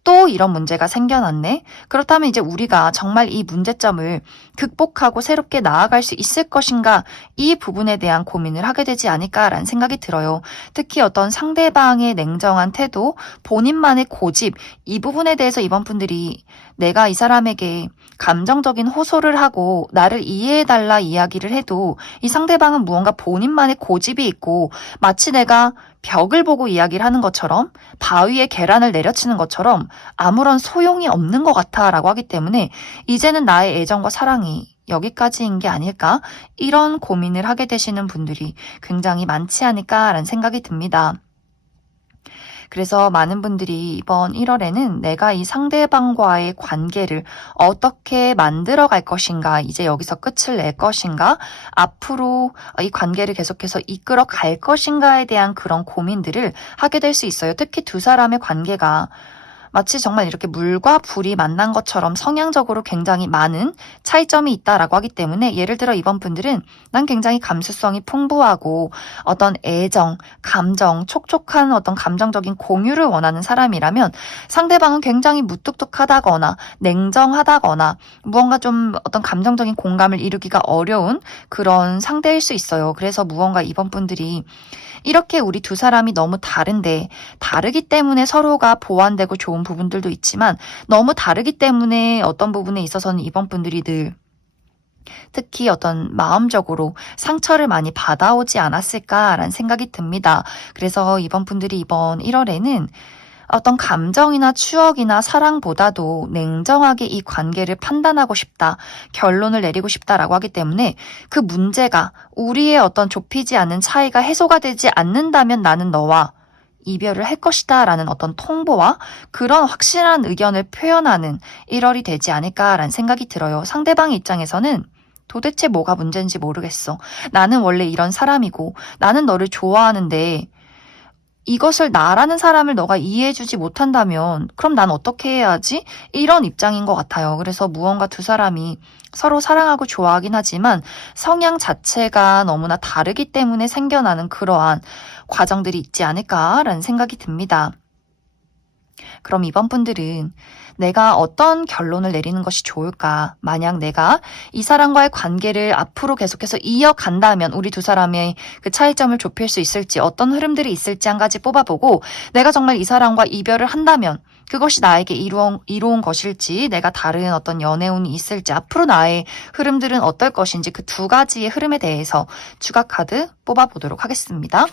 또 이런 문제가 생겨났네. 그렇다면 이제 우리가 정말 이 문제점을 극복하고 새롭게 나아갈 수 있을 것인가, 이 부분에 대한 고민을 하게 되지 않을까라는 생각이 들어요. 특히 어떤 상대방의 냉정한 태도, 본인만의 고집, 이 부분에 대해서 이번 분들이 내가 이 사람에게 감정적인 호소를 하고 나를 이해해달라 이야기를 해도 이 상대방은 무언가 본인만의 고집이 있고 마치 내가 벽을 보고 이야기를 하는 것처럼 바위에 계란을 내려치는 것처럼 아무런 소용이 없는 것 같아라고 하기 때문에 이제는 나의 애정과 사랑이 여기까지인 게 아닐까? 이런 고민을 하게 되시는 분들이 굉장히 많지 않을까라는 생각이 듭니다. 그래서 많은 분들이 이번 1월에는 내가 이 상대방과의 관계를 어떻게 만들어 갈 것인가, 이제 여기서 끝을 낼 것인가, 앞으로 이 관계를 계속해서 이끌어 갈 것인가에 대한 그런 고민들을 하게 될 수 있어요. 특히 두 사람의 관계가 마치 정말 이렇게 물과 불이 만난 것처럼 성향적으로 굉장히 많은 차이점이 있다라고 하기 때문에 예를 들어 이번 분들은 난 굉장히 감수성이 풍부하고 어떤 애정, 감정, 촉촉한 어떤 감정적인 공유를 원하는 사람이라면 상대방은 굉장히 무뚝뚝하다거나 냉정하다거나 무언가 좀 어떤 감정적인 공감을 이루기가 어려운 그런 상대일 수 있어요. 그래서 무언가 이번 분들이 이렇게 우리 두 사람이 너무 다른데 다르기 때문에 서로가 보완되고 좋은 부분들도 있지만 너무 다르기 때문에 어떤 부분에 있어서는 이번 분들이 늘 특히 어떤 마음적으로 상처를 많이 받아오지 않았을까라는 생각이 듭니다. 그래서 이번 분들이 이번 1월에는 어떤 감정이나 추억이나 사랑보다도 냉정하게 이 관계를 판단하고 싶다, 결론을 내리고 싶다라고 하기 때문에 그 문제가 우리의 어떤 좁히지 않는 차이가 해소가 되지 않는다면 나는 너와 이별을 할 것이다 라는 어떤 통보와 그런 확실한 의견을 표현하는 1월이 되지 않을까라는 생각이 들어요. 상대방의 입장에서는 도대체 뭐가 문제인지 모르겠어. 나는 원래 이런 사람이고 나는 너를 좋아하는데 이것을 나라는 사람을 너가 이해해주지 못한다면 그럼 난 어떻게 해야 하지? 이런 입장인 것 같아요. 그래서 무언가 두 사람이 서로 사랑하고 좋아하긴 하지만 성향 자체가 너무나 다르기 때문에 생겨나는 그러한 과정들이 있지 않을까라는 생각이 듭니다. 그럼 이번 분들은 내가 어떤 결론을 내리는 것이 좋을까? 만약 내가 이 사람과의 관계를 앞으로 계속해서 이어간다면 우리 두 사람의 그 차이점을 좁힐 수 있을지, 어떤 흐름들이 있을지 한 가지 뽑아보고, 내가 정말 이 사람과 이별을 한다면 그것이 나에게 이로운 것일지, 내가 다른 어떤 연애운이 있을지, 앞으로 나의 흐름들은 어떨 것인지, 그 두 가지의 흐름에 대해서 추가 카드 뽑아보도록 하겠습니다.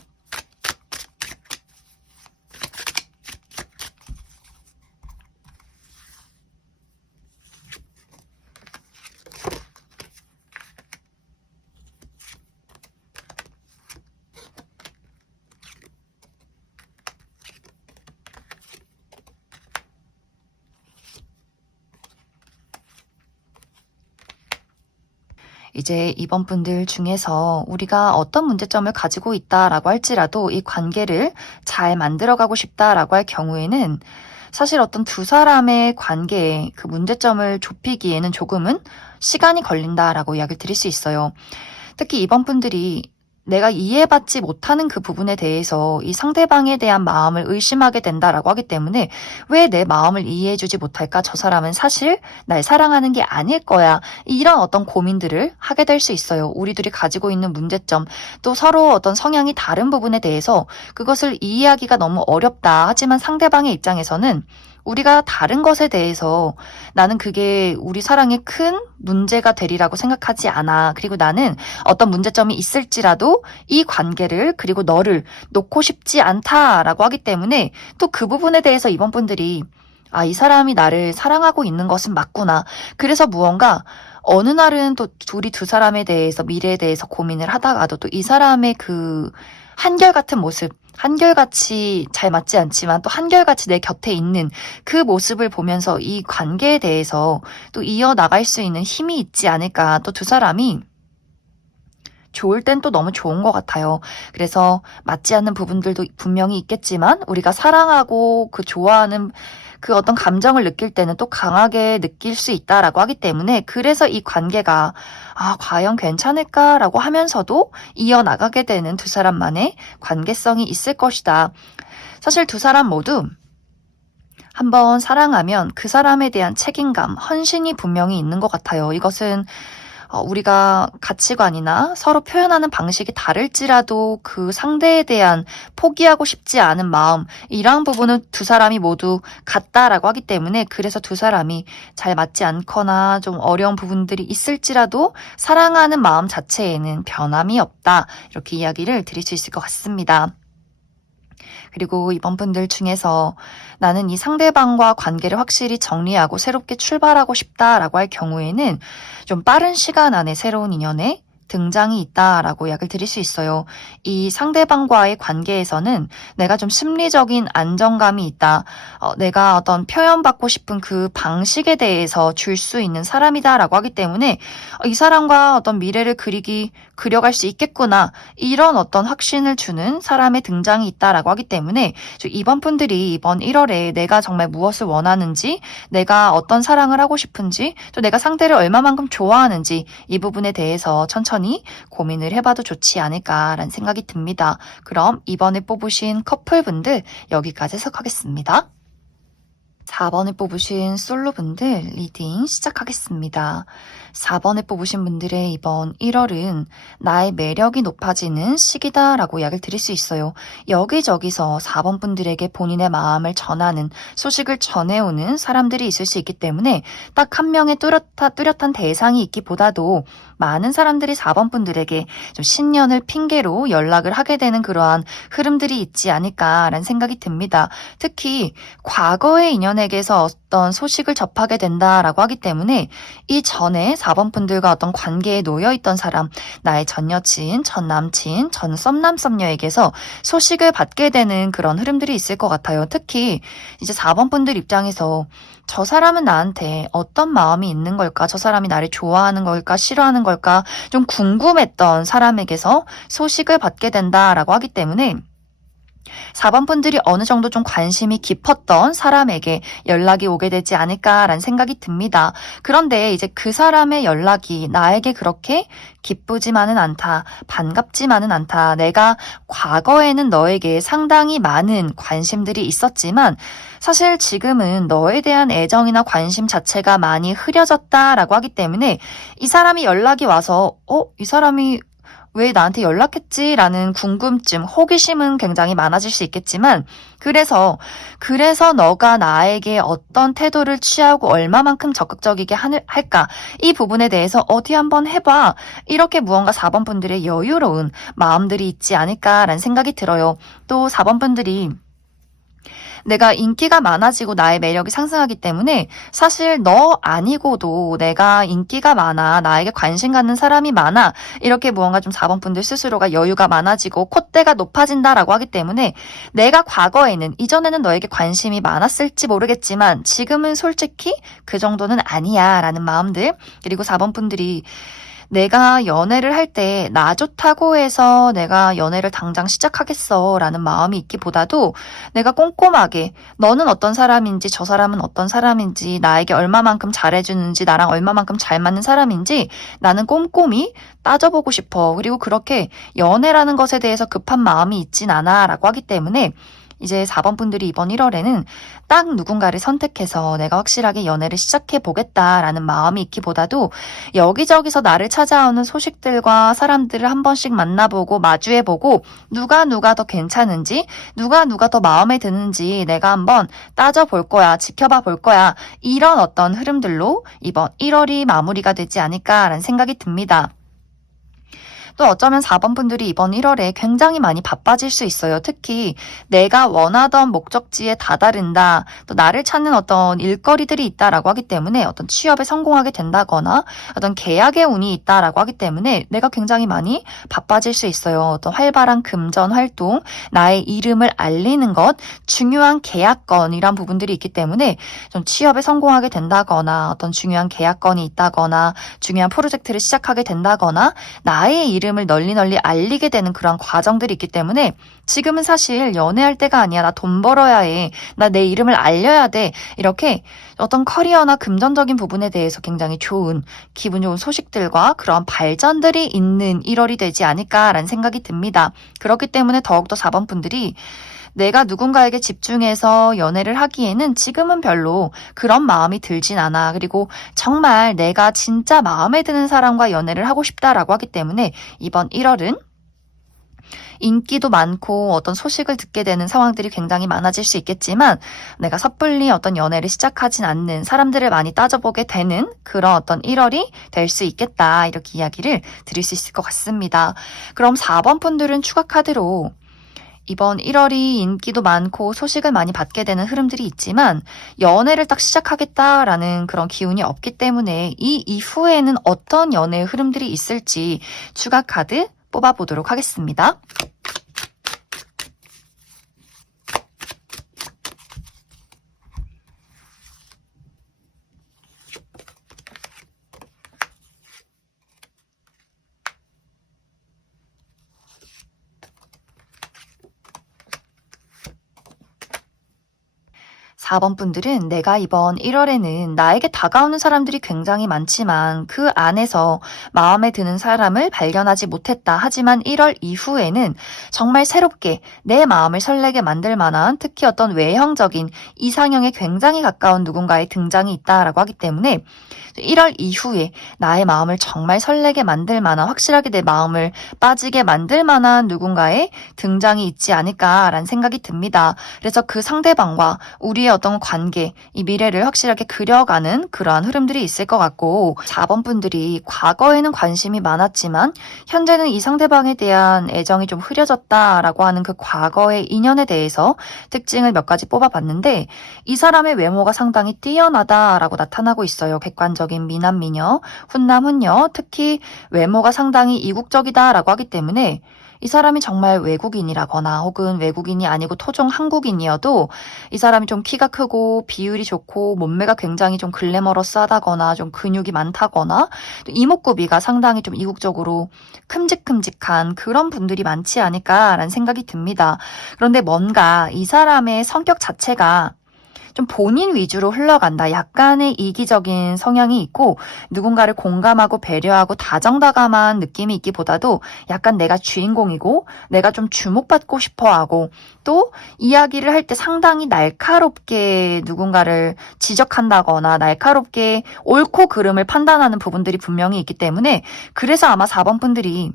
이제 이번 분들 중에서 우리가 어떤 문제점을 가지고 있다라고 할지라도 이 관계를 잘 만들어가고 싶다라고 할 경우에는 사실 어떤 두 사람의 관계에 그 문제점을 좁히기에는 조금은 시간이 걸린다라고 이야기를 드릴 수 있어요. 특히 이번 분들이 내가 이해받지 못하는 그 부분에 대해서 이 상대방에 대한 마음을 의심하게 된다라고 하기 때문에 왜 내 마음을 이해해주지 못할까? 저 사람은 사실 날 사랑하는 게 아닐 거야. 이런 어떤 고민들을 하게 될 수 있어요. 우리들이 가지고 있는 문제점, 또 서로 어떤 성향이 다른 부분에 대해서 그것을 이해하기가 너무 어렵다. 하지만 상대방의 입장에서는 우리가 다른 것에 대해서 나는 그게 우리 사랑에 큰 문제가 되리라고 생각하지 않아. 그리고 나는 어떤 문제점이 있을지라도 이 관계를 그리고 너를 놓고 싶지 않다라고 하기 때문에 또 그 부분에 대해서 이번 분들이 이 사람이 나를 사랑하고 있는 것은 맞구나. 그래서 무언가 어느 날은 또 우리 두 사람에 대해서 미래에 대해서 고민을 하다가도 또 이 사람의 그 한결같은 모습, 한결같이 잘 맞지 않지만 또 한결같이 내 곁에 있는 그 모습을 보면서 이 관계에 대해서 또 이어나갈 수 있는 힘이 있지 않을까. 또 두 사람이 좋을 땐 또 너무 좋은 것 같아요. 그래서 맞지 않는 부분들도 분명히 있겠지만 우리가 사랑하고 그 좋아하는 그 어떤 감정을 느낄 때는 또 강하게 느낄 수 있다라고 하기 때문에 그래서 이 관계가 과연 괜찮을까라고 하면서도 이어나가게 되는 두 사람만의 관계성이 있을 것이다. 사실 두 사람 모두 한번 사랑하면 그 사람에 대한 책임감, 헌신이 분명히 있는 것 같아요. 이것은 우리가 가치관이나 서로 표현하는 방식이 다를지라도 그 상대에 대한 포기하고 싶지 않은 마음, 이러한 부분은 두 사람이 모두 같다라고 하기 때문에 그래서 두 사람이 잘 맞지 않거나 좀 어려운 부분들이 있을지라도 사랑하는 마음 자체에는 변함이 없다. 이렇게 이야기를 드릴 수 있을 것 같습니다. 그리고 이번 분들 중에서 나는 이 상대방과 관계를 확실히 정리하고 새롭게 출발하고 싶다라고 할 경우에는 좀 빠른 시간 안에 새로운 인연에 등장이 있다라고 이야기를 드릴 수 있어요. 이 상대방과의 관계에서는 내가 좀 심리적인 안정감이 있다. 내가 어떤 표현받고 싶은 그 방식에 대해서 줄 수 있는 사람이다라고 하기 때문에 이 사람과 어떤 미래를 그려갈 수 있겠구나. 이런 어떤 확신을 주는 사람의 등장이 있다라고 하기 때문에 이번 분들이 이번 1월에 내가 정말 무엇을 원하는지, 내가 어떤 사랑을 하고 싶은지, 또 내가 상대를 얼마만큼 좋아하는지 이 부분에 대해서 천천히 고민을 해봐도 좋지 않을까라는 생각이 듭니다. 그럼 이번에 뽑으신 커플분들 여기까지 해석하겠습니다. 4번을 뽑으신 솔로분들 리딩 시작하겠습니다. 4번을 뽑으신 분들의 이번 1월은 나의 매력이 높아지는 시기다라고 이야기를 드릴 수 있어요. 여기저기서 4번 분들에게 본인의 마음을 전하는, 소식을 전해오는 사람들이 있을 수 있기 때문에 딱 한 명의 뚜렷한 대상이 있기보다도 많은 사람들이 4번 분들에게 좀 신년을 핑계로 연락을 하게 되는 그러한 흐름들이 있지 않을까라는 생각이 듭니다. 특히 과거의 인연에게서 어떤 소식을 접하게 된다라고 하기 때문에 이 전에 4번 분들과 어떤 관계에 놓여있던 사람, 나의 전 여친, 전 남친, 전 썸남 썸녀에게서 소식을 받게 되는 그런 흐름들이 있을 것 같아요. 특히 이제 4번 분들 입장에서 저 사람은 나한테 어떤 마음이 있는 걸까? 저 사람이 나를 좋아하는 걸까? 싫어하는 걸까? 좀 궁금했던 사람에게서 소식을 받게 된다라고 하기 때문에 4번 분들이 어느 정도 좀 관심이 깊었던 사람에게 연락이 오게 되지 않을까라는 생각이 듭니다. 그런데 이제 그 사람의 연락이 나에게 그렇게 기쁘지만은 않다, 반갑지만은 않다. 내가 과거에는 너에게 상당히 많은 관심들이 있었지만 사실 지금은 너에 대한 애정이나 관심 자체가 많이 흐려졌다라고 하기 때문에 이 사람이 연락이 와서 이 사람이 왜 나한테 연락했지? 라는 궁금증, 호기심은 굉장히 많아질 수 있겠지만, 그래서 너가 나에게 어떤 태도를 취하고 얼마만큼 적극적이게 할까? 이 부분에 대해서 어디 한번 해봐. 이렇게 무언가 4번 분들의 여유로운 마음들이 있지 않을까라는 생각이 들어요. 또 4번 분들이 내가 인기가 많아지고 나의 매력이 상승하기 때문에 사실 너 아니고도 내가 인기가 많아, 나에게 관심 갖는 사람이 많아, 이렇게 무언가 좀 4번 분들 스스로가 여유가 많아지고 콧대가 높아진다라고 하기 때문에 내가 과거에는, 이전에는 너에게 관심이 많았을지 모르겠지만 지금은 솔직히 그 정도는 아니야 라는 마음들, 그리고 4번 분들이 내가 연애를 할 때 나 좋다고 해서 내가 연애를 당장 시작하겠어 라는 마음이 있기보다도 내가 꼼꼼하게 너는 어떤 사람인지 저 사람은 어떤 사람인지 나에게 얼마만큼 잘해주는지 나랑 얼마만큼 잘 맞는 사람인지 나는 꼼꼼히 따져보고 싶어. 그리고 그렇게 연애라는 것에 대해서 급한 마음이 있진 않아 라고 하기 때문에 이제 4번 분들이 이번 1월에는 딱 누군가를 선택해서 내가 확실하게 연애를 시작해 보겠다라는 마음이 있기보다도 여기저기서 나를 찾아오는 소식들과 사람들을 한 번씩 만나보고 마주해보고 누가 더 괜찮은지, 누가 더 마음에 드는지 내가 한번 따져볼 거야, 지켜봐 볼 거야. 이런 어떤 흐름들로 이번 1월이 마무리가 되지 않을까라는 생각이 듭니다. 또 어쩌면 4번 분들이 이번 1월에 굉장히 많이 바빠질 수 있어요. 특히 내가 원하던 목적지에 다다른다, 또 나를 찾는 어떤 일거리들이 있다라고 하기 때문에 어떤 취업에 성공하게 된다거나 어떤 계약의 운이 있다라고 하기 때문에 내가 굉장히 많이 바빠질 수 있어요. 어떤 활발한 금전 활동, 나의 이름을 알리는 것, 중요한 계약건 이란 부분들이 있기 때문에 좀 취업에 성공하게 된다거나 어떤 중요한 계약건이 있다거나 중요한 프로젝트를 시작하게 된다거나 나의 이름을 널리 알리게 되는 그런 과정들이 있기 때문에 지금은 사실 연애할 때가 아니야. 나 돈 벌어야 해. 나 내 이름을 알려야 돼. 이렇게 어떤 커리어나 금전적인 부분에 대해서 굉장히 좋은, 기분 좋은 소식들과 그런 발전들이 있는 1월이 되지 않을까라는 생각이 듭니다. 그렇기 때문에 더욱더 4번 분들이 내가 누군가에게 집중해서 연애를 하기에는 지금은 별로 그런 마음이 들진 않아. 그리고 정말 내가 진짜 마음에 드는 사람과 연애를 하고 싶다라고 하기 때문에 이번 1월은 인기도 많고 어떤 소식을 듣게 되는 상황들이 굉장히 많아질 수 있겠지만 내가 섣불리 어떤 연애를 시작하진 않는, 사람들을 많이 따져보게 되는 그런 어떤 1월이 될 수 있겠다. 이렇게 이야기를 드릴 수 있을 것 같습니다. 그럼 4번 분들은 추가 카드로 이번 1월이 인기도 많고 소식을 많이 받게 되는 흐름들이 있지만 연애를 딱 시작하겠다라는 그런 기운이 없기 때문에 이 이후에는 어떤 연애의 흐름들이 있을지 추가 카드 뽑아보도록 하겠습니다. 4번 분들은 내가 이번 1월에는 나에게 다가오는 사람들이 굉장히 많지만 그 안에서 마음에 드는 사람을 발견하지 못했다. 하지만 1월 이후에는 정말 새롭게 내 마음을 설레게 만들 만한, 특히 어떤 외형적인 이상형에 굉장히 가까운 누군가의 등장이 있다라고 하기 때문에 1월 이후에 나의 마음을 정말 설레게 만들 만한, 확실하게 내 마음을 빠지게 만들 만한 누군가의 등장이 있지 않을까라는 생각이 듭니다. 그래서 그 상대방과 우리의 어떤 관계, 이 미래를 확실하게 그려가는 그러한 흐름들이 있을 것 같고, 4번 분들이 과거에는 관심이 많았지만 현재는 이 상대방에 대한 애정이 좀 흐려졌다라고 하는 그 과거의 인연에 대해서 특징을 몇 가지 뽑아봤는데 이 사람의 외모가 상당히 뛰어나다라고 나타나고 있어요. 객관적인 미남 미녀, 훈남 훈녀, 특히 외모가 상당히 이국적이다라고 하기 때문에 이 사람이 정말 외국인이라거나 혹은 외국인이 아니고 토종 한국인이어도 이 사람이 좀 키가 크고 비율이 좋고 몸매가 굉장히 좀 글래머러스하다거나 좀 근육이 많다거나 또 이목구비가 상당히 좀 이국적으로 큼직큼직한 그런 분들이 많지 않을까라는 생각이 듭니다. 그런데 뭔가 이 사람의 성격 자체가 좀 본인 위주로 흘러간다. 약간의 이기적인 성향이 있고 누군가를 공감하고 배려하고 다정다감한 느낌이 있기보다도 약간 내가 주인공이고 내가 좀 주목받고 싶어하고 또 이야기를 할 때 상당히 날카롭게 누군가를 지적한다거나 날카롭게 옳고 그름을 판단하는 부분들이 분명히 있기 때문에 그래서 아마 4번 분들이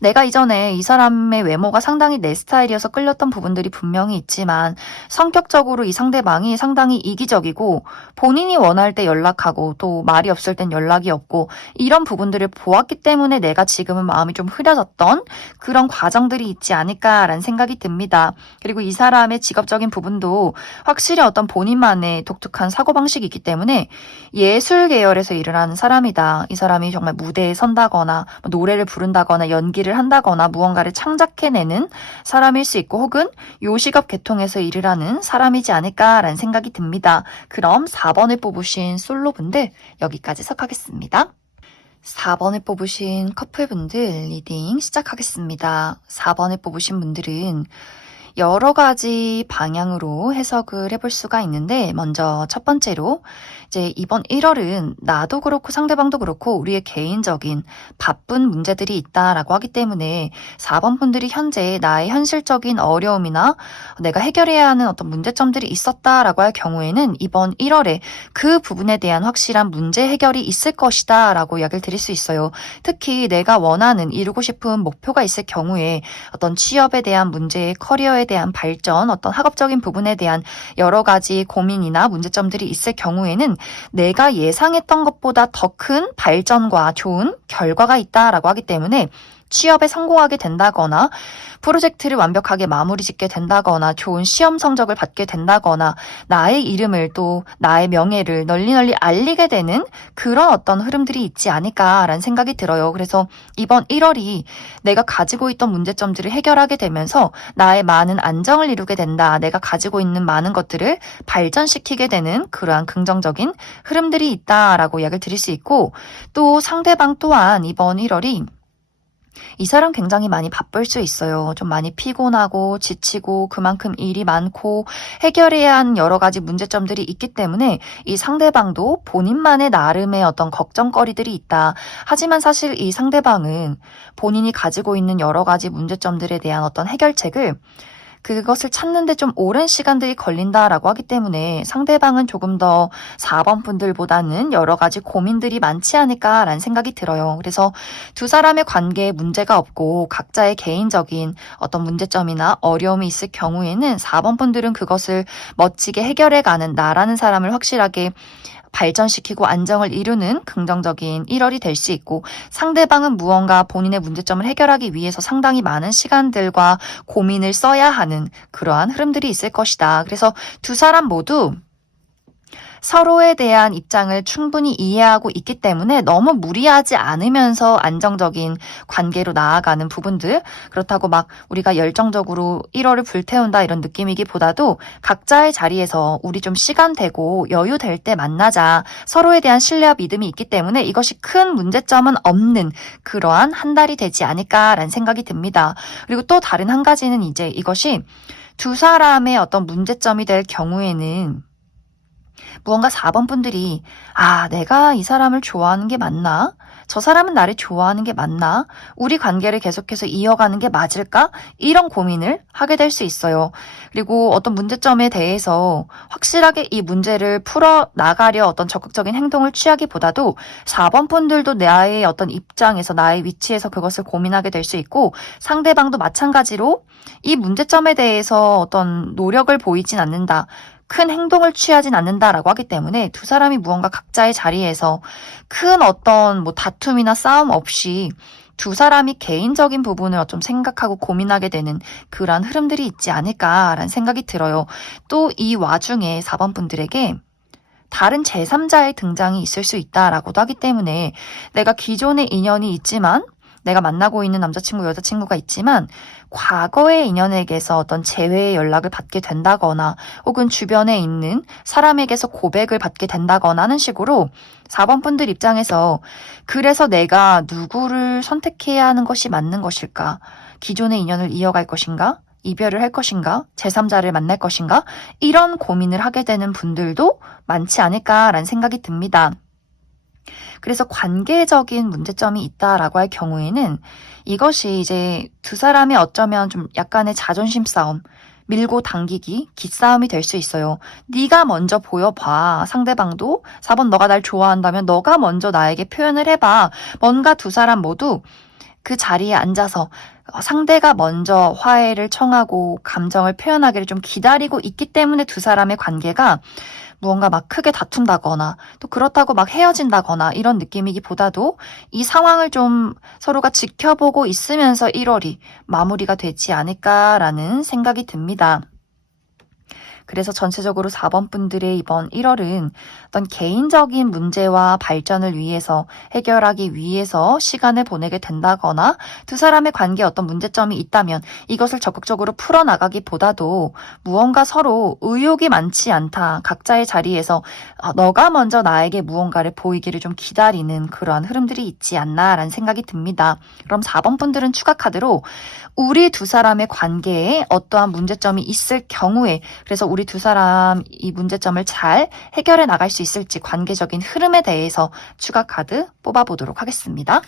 내가 이전에 이 사람의 외모가 상당히 내 스타일이어서 끌렸던 부분들이 분명히 있지만 성격적으로 이 상대방이 상당히 이기적이고 본인이 원할 때 연락하고 또 말이 없을 땐 연락이 없고 이런 부분들을 보았기 때문에 내가 지금은 마음이 좀 흐려졌던 그런 과정들이 있지 않을까라는 생각이 듭니다. 그리고 이 사람의 직업적인 부분도 확실히 어떤 본인만의 독특한 사고방식이 있기 때문에 예술 계열에서 일을 하는 사람이다. 이 사람이 정말 무대에 선다거나 노래를 부른다거나 연기를 한다거나 무언가를 창작해내는 사람일 수 있고 혹은 요식업 계통에서 일을 하는 사람이지 않을까라는 생각이 듭니다. 그럼 4번을 뽑으신 솔로분들 여기까지 해석하겠습니다. 4번을 뽑으신 커플분들 리딩 시작하겠습니다. 4번을 뽑으신 분들은 여러 가지 방향으로 해석을 해볼 수가 있는데 먼저 첫 번째로 이제 이번 1월은 나도 그렇고 상대방도 그렇고 우리의 개인적인 바쁜 문제들이 있다라고 하기 때문에 4번 분들이 현재 나의 현실적인 어려움이나 내가 해결해야 하는 어떤 문제점들이 있었다라고 할 경우에는 이번 1월에 그 부분에 대한 확실한 문제 해결이 있을 것이다 라고 이야기를 드릴 수 있어요. 특히 내가 원하는 이루고 싶은 목표가 있을 경우에 어떤 취업에 대한 문제, 커리어에 대한 발전, 어떤 학업적인 부분에 대한 여러 가지 고민이나 문제점들이 있을 경우에는 내가 예상했던 것보다 더 큰 발전과 좋은 결과가 있다라고 하기 때문에 취업에 성공하게 된다거나 프로젝트를 완벽하게 마무리 짓게 된다거나 좋은 시험 성적을 받게 된다거나 나의 이름을 또 나의 명예를 널리 알리게 되는 그런 어떤 흐름들이 있지 않을까라는 생각이 들어요. 그래서 이번 1월이 내가 가지고 있던 문제점들을 해결하게 되면서 나의 많은 안정을 이루게 된다. 내가 가지고 있는 많은 것들을 발전시키게 되는 그러한 긍정적인 흐름들이 있다라고 이야기를 드릴 수 있고 또 상대방 또한 이번 1월이 이 사람 굉장히 많이 바쁠 수 있어요. 좀 많이 피곤하고 지치고 그만큼 일이 많고 해결해야 하는 여러 가지 문제점들이 있기 때문에 이 상대방도 본인만의 나름의 어떤 걱정거리들이 있다. 하지만 사실 이 상대방은 본인이 가지고 있는 여러 가지 문제점들에 대한 어떤 해결책을 그것을 찾는데 좀 오랜 시간들이 걸린다라고 하기 때문에 상대방은 조금 더 4번 분들보다는 여러 가지 고민들이 많지 않을까라는 생각이 들어요. 그래서 두 사람의 관계에 문제가 없고 각자의 개인적인 어떤 문제점이나 어려움이 있을 경우에는 4번 분들은 그것을 멋지게 해결해가는 나라는 사람을 확실하게 발전시키고 안정을 이루는 긍정적인 1월이 될 수 있고 상대방은 무언가 본인의 문제점을 해결하기 위해서 상당히 많은 시간들과 고민을 써야 하는 그러한 흐름들이 있을 것이다. 그래서 두 사람 모두 서로에 대한 입장을 충분히 이해하고 있기 때문에 너무 무리하지 않으면서 안정적인 관계로 나아가는 부분들 그렇다고 막 우리가 열정적으로 1월을 불태운다 이런 느낌이기보다도 각자의 자리에서 우리 좀 시간 되고 여유 될 때 만나자 서로에 대한 신뢰와 믿음이 있기 때문에 이것이 큰 문제점은 없는 그러한 한 달이 되지 않을까라는 생각이 듭니다. 그리고 또 다른 한 가지는 이제 이것이 두 사람의 어떤 문제점이 될 경우에는 무언가 4번 분들이 내가 이 사람을 좋아하는 게 맞나? 저 사람은 나를 좋아하는 게 맞나? 우리 관계를 계속해서 이어가는 게 맞을까? 이런 고민을 하게 될 수 있어요. 그리고 어떤 문제점에 대해서 확실하게 이 문제를 풀어 나가려 어떤 적극적인 행동을 취하기보다도 4번 분들도 나의 어떤 입장에서 나의 위치에서 그것을 고민하게 될 수 있고 상대방도 마찬가지로 이 문제점에 대해서 어떤 노력을 보이진 않는다. 큰 행동을 취하진 않는다라고 하기 때문에 두 사람이 무언가 각자의 자리에서 큰 어떤 다툼이나 싸움 없이 두 사람이 개인적인 부분을 좀 생각하고 고민하게 되는 그러한 흐름들이 있지 않을까라는 생각이 들어요. 또 이 와중에 4번 분들에게 다른 제3자의 등장이 있을 수 있다라고도 하기 때문에 내가 기존의 인연이 있지만 내가 만나고 있는 남자친구, 여자친구가 있지만 과거의 인연에게서 어떤 재회의 연락을 받게 된다거나 혹은 주변에 있는 사람에게서 고백을 받게 된다거나 하는 식으로 4번 분들 입장에서 그래서 내가 누구를 선택해야 하는 것이 맞는 것일까? 기존의 인연을 이어갈 것인가? 이별을 할 것인가? 제3자를 만날 것인가? 이런 고민을 하게 되는 분들도 많지 않을까라는 생각이 듭니다. 그래서 관계적인 문제점이 있다라고 할 경우에는 이것이 이제 두 사람이 어쩌면 좀 약간의 자존심 싸움, 밀고 당기기, 기싸움이 될 수 있어요. 네가 먼저 보여봐. 상대방도 4번 너가 날 좋아한다면 너가 먼저 나에게 표현을 해봐. 뭔가 두 사람 모두 그 자리에 앉아서 상대가 먼저 화해를 청하고 감정을 표현하기를 좀 기다리고 있기 때문에 두 사람의 관계가 무언가 막 크게 다툰다거나 또 그렇다고 막 헤어진다거나 이런 느낌이기보다도 이 상황을 좀 서로가 지켜보고 있으면서 1월이 마무리가 되지 않을까라는 생각이 듭니다. 그래서 전체적으로 4번 분들의 이번 1월은 어떤 개인적인 문제와 발전을 위해서 해결하기 위해서 시간을 보내게 된다거나 두 사람의 관계에 어떤 문제점이 있다면 이것을 적극적으로 풀어나가기보다도 무언가 서로 의욕이 많지 않다. 각자의 자리에서 너가 먼저 나에게 무언가를 보이기를 좀 기다리는 그러한 흐름들이 있지 않나라는 생각이 듭니다. 그럼 4번 분들은 추가 카드로 우리 두 사람의 관계에 어떠한 문제점이 있을 경우에 그래서 우리 두 사람 이 문제점을 잘 해결해 나갈 수 있을지 관계적인 흐름에 대해서 추가 카드 뽑아보도록 하겠습니다.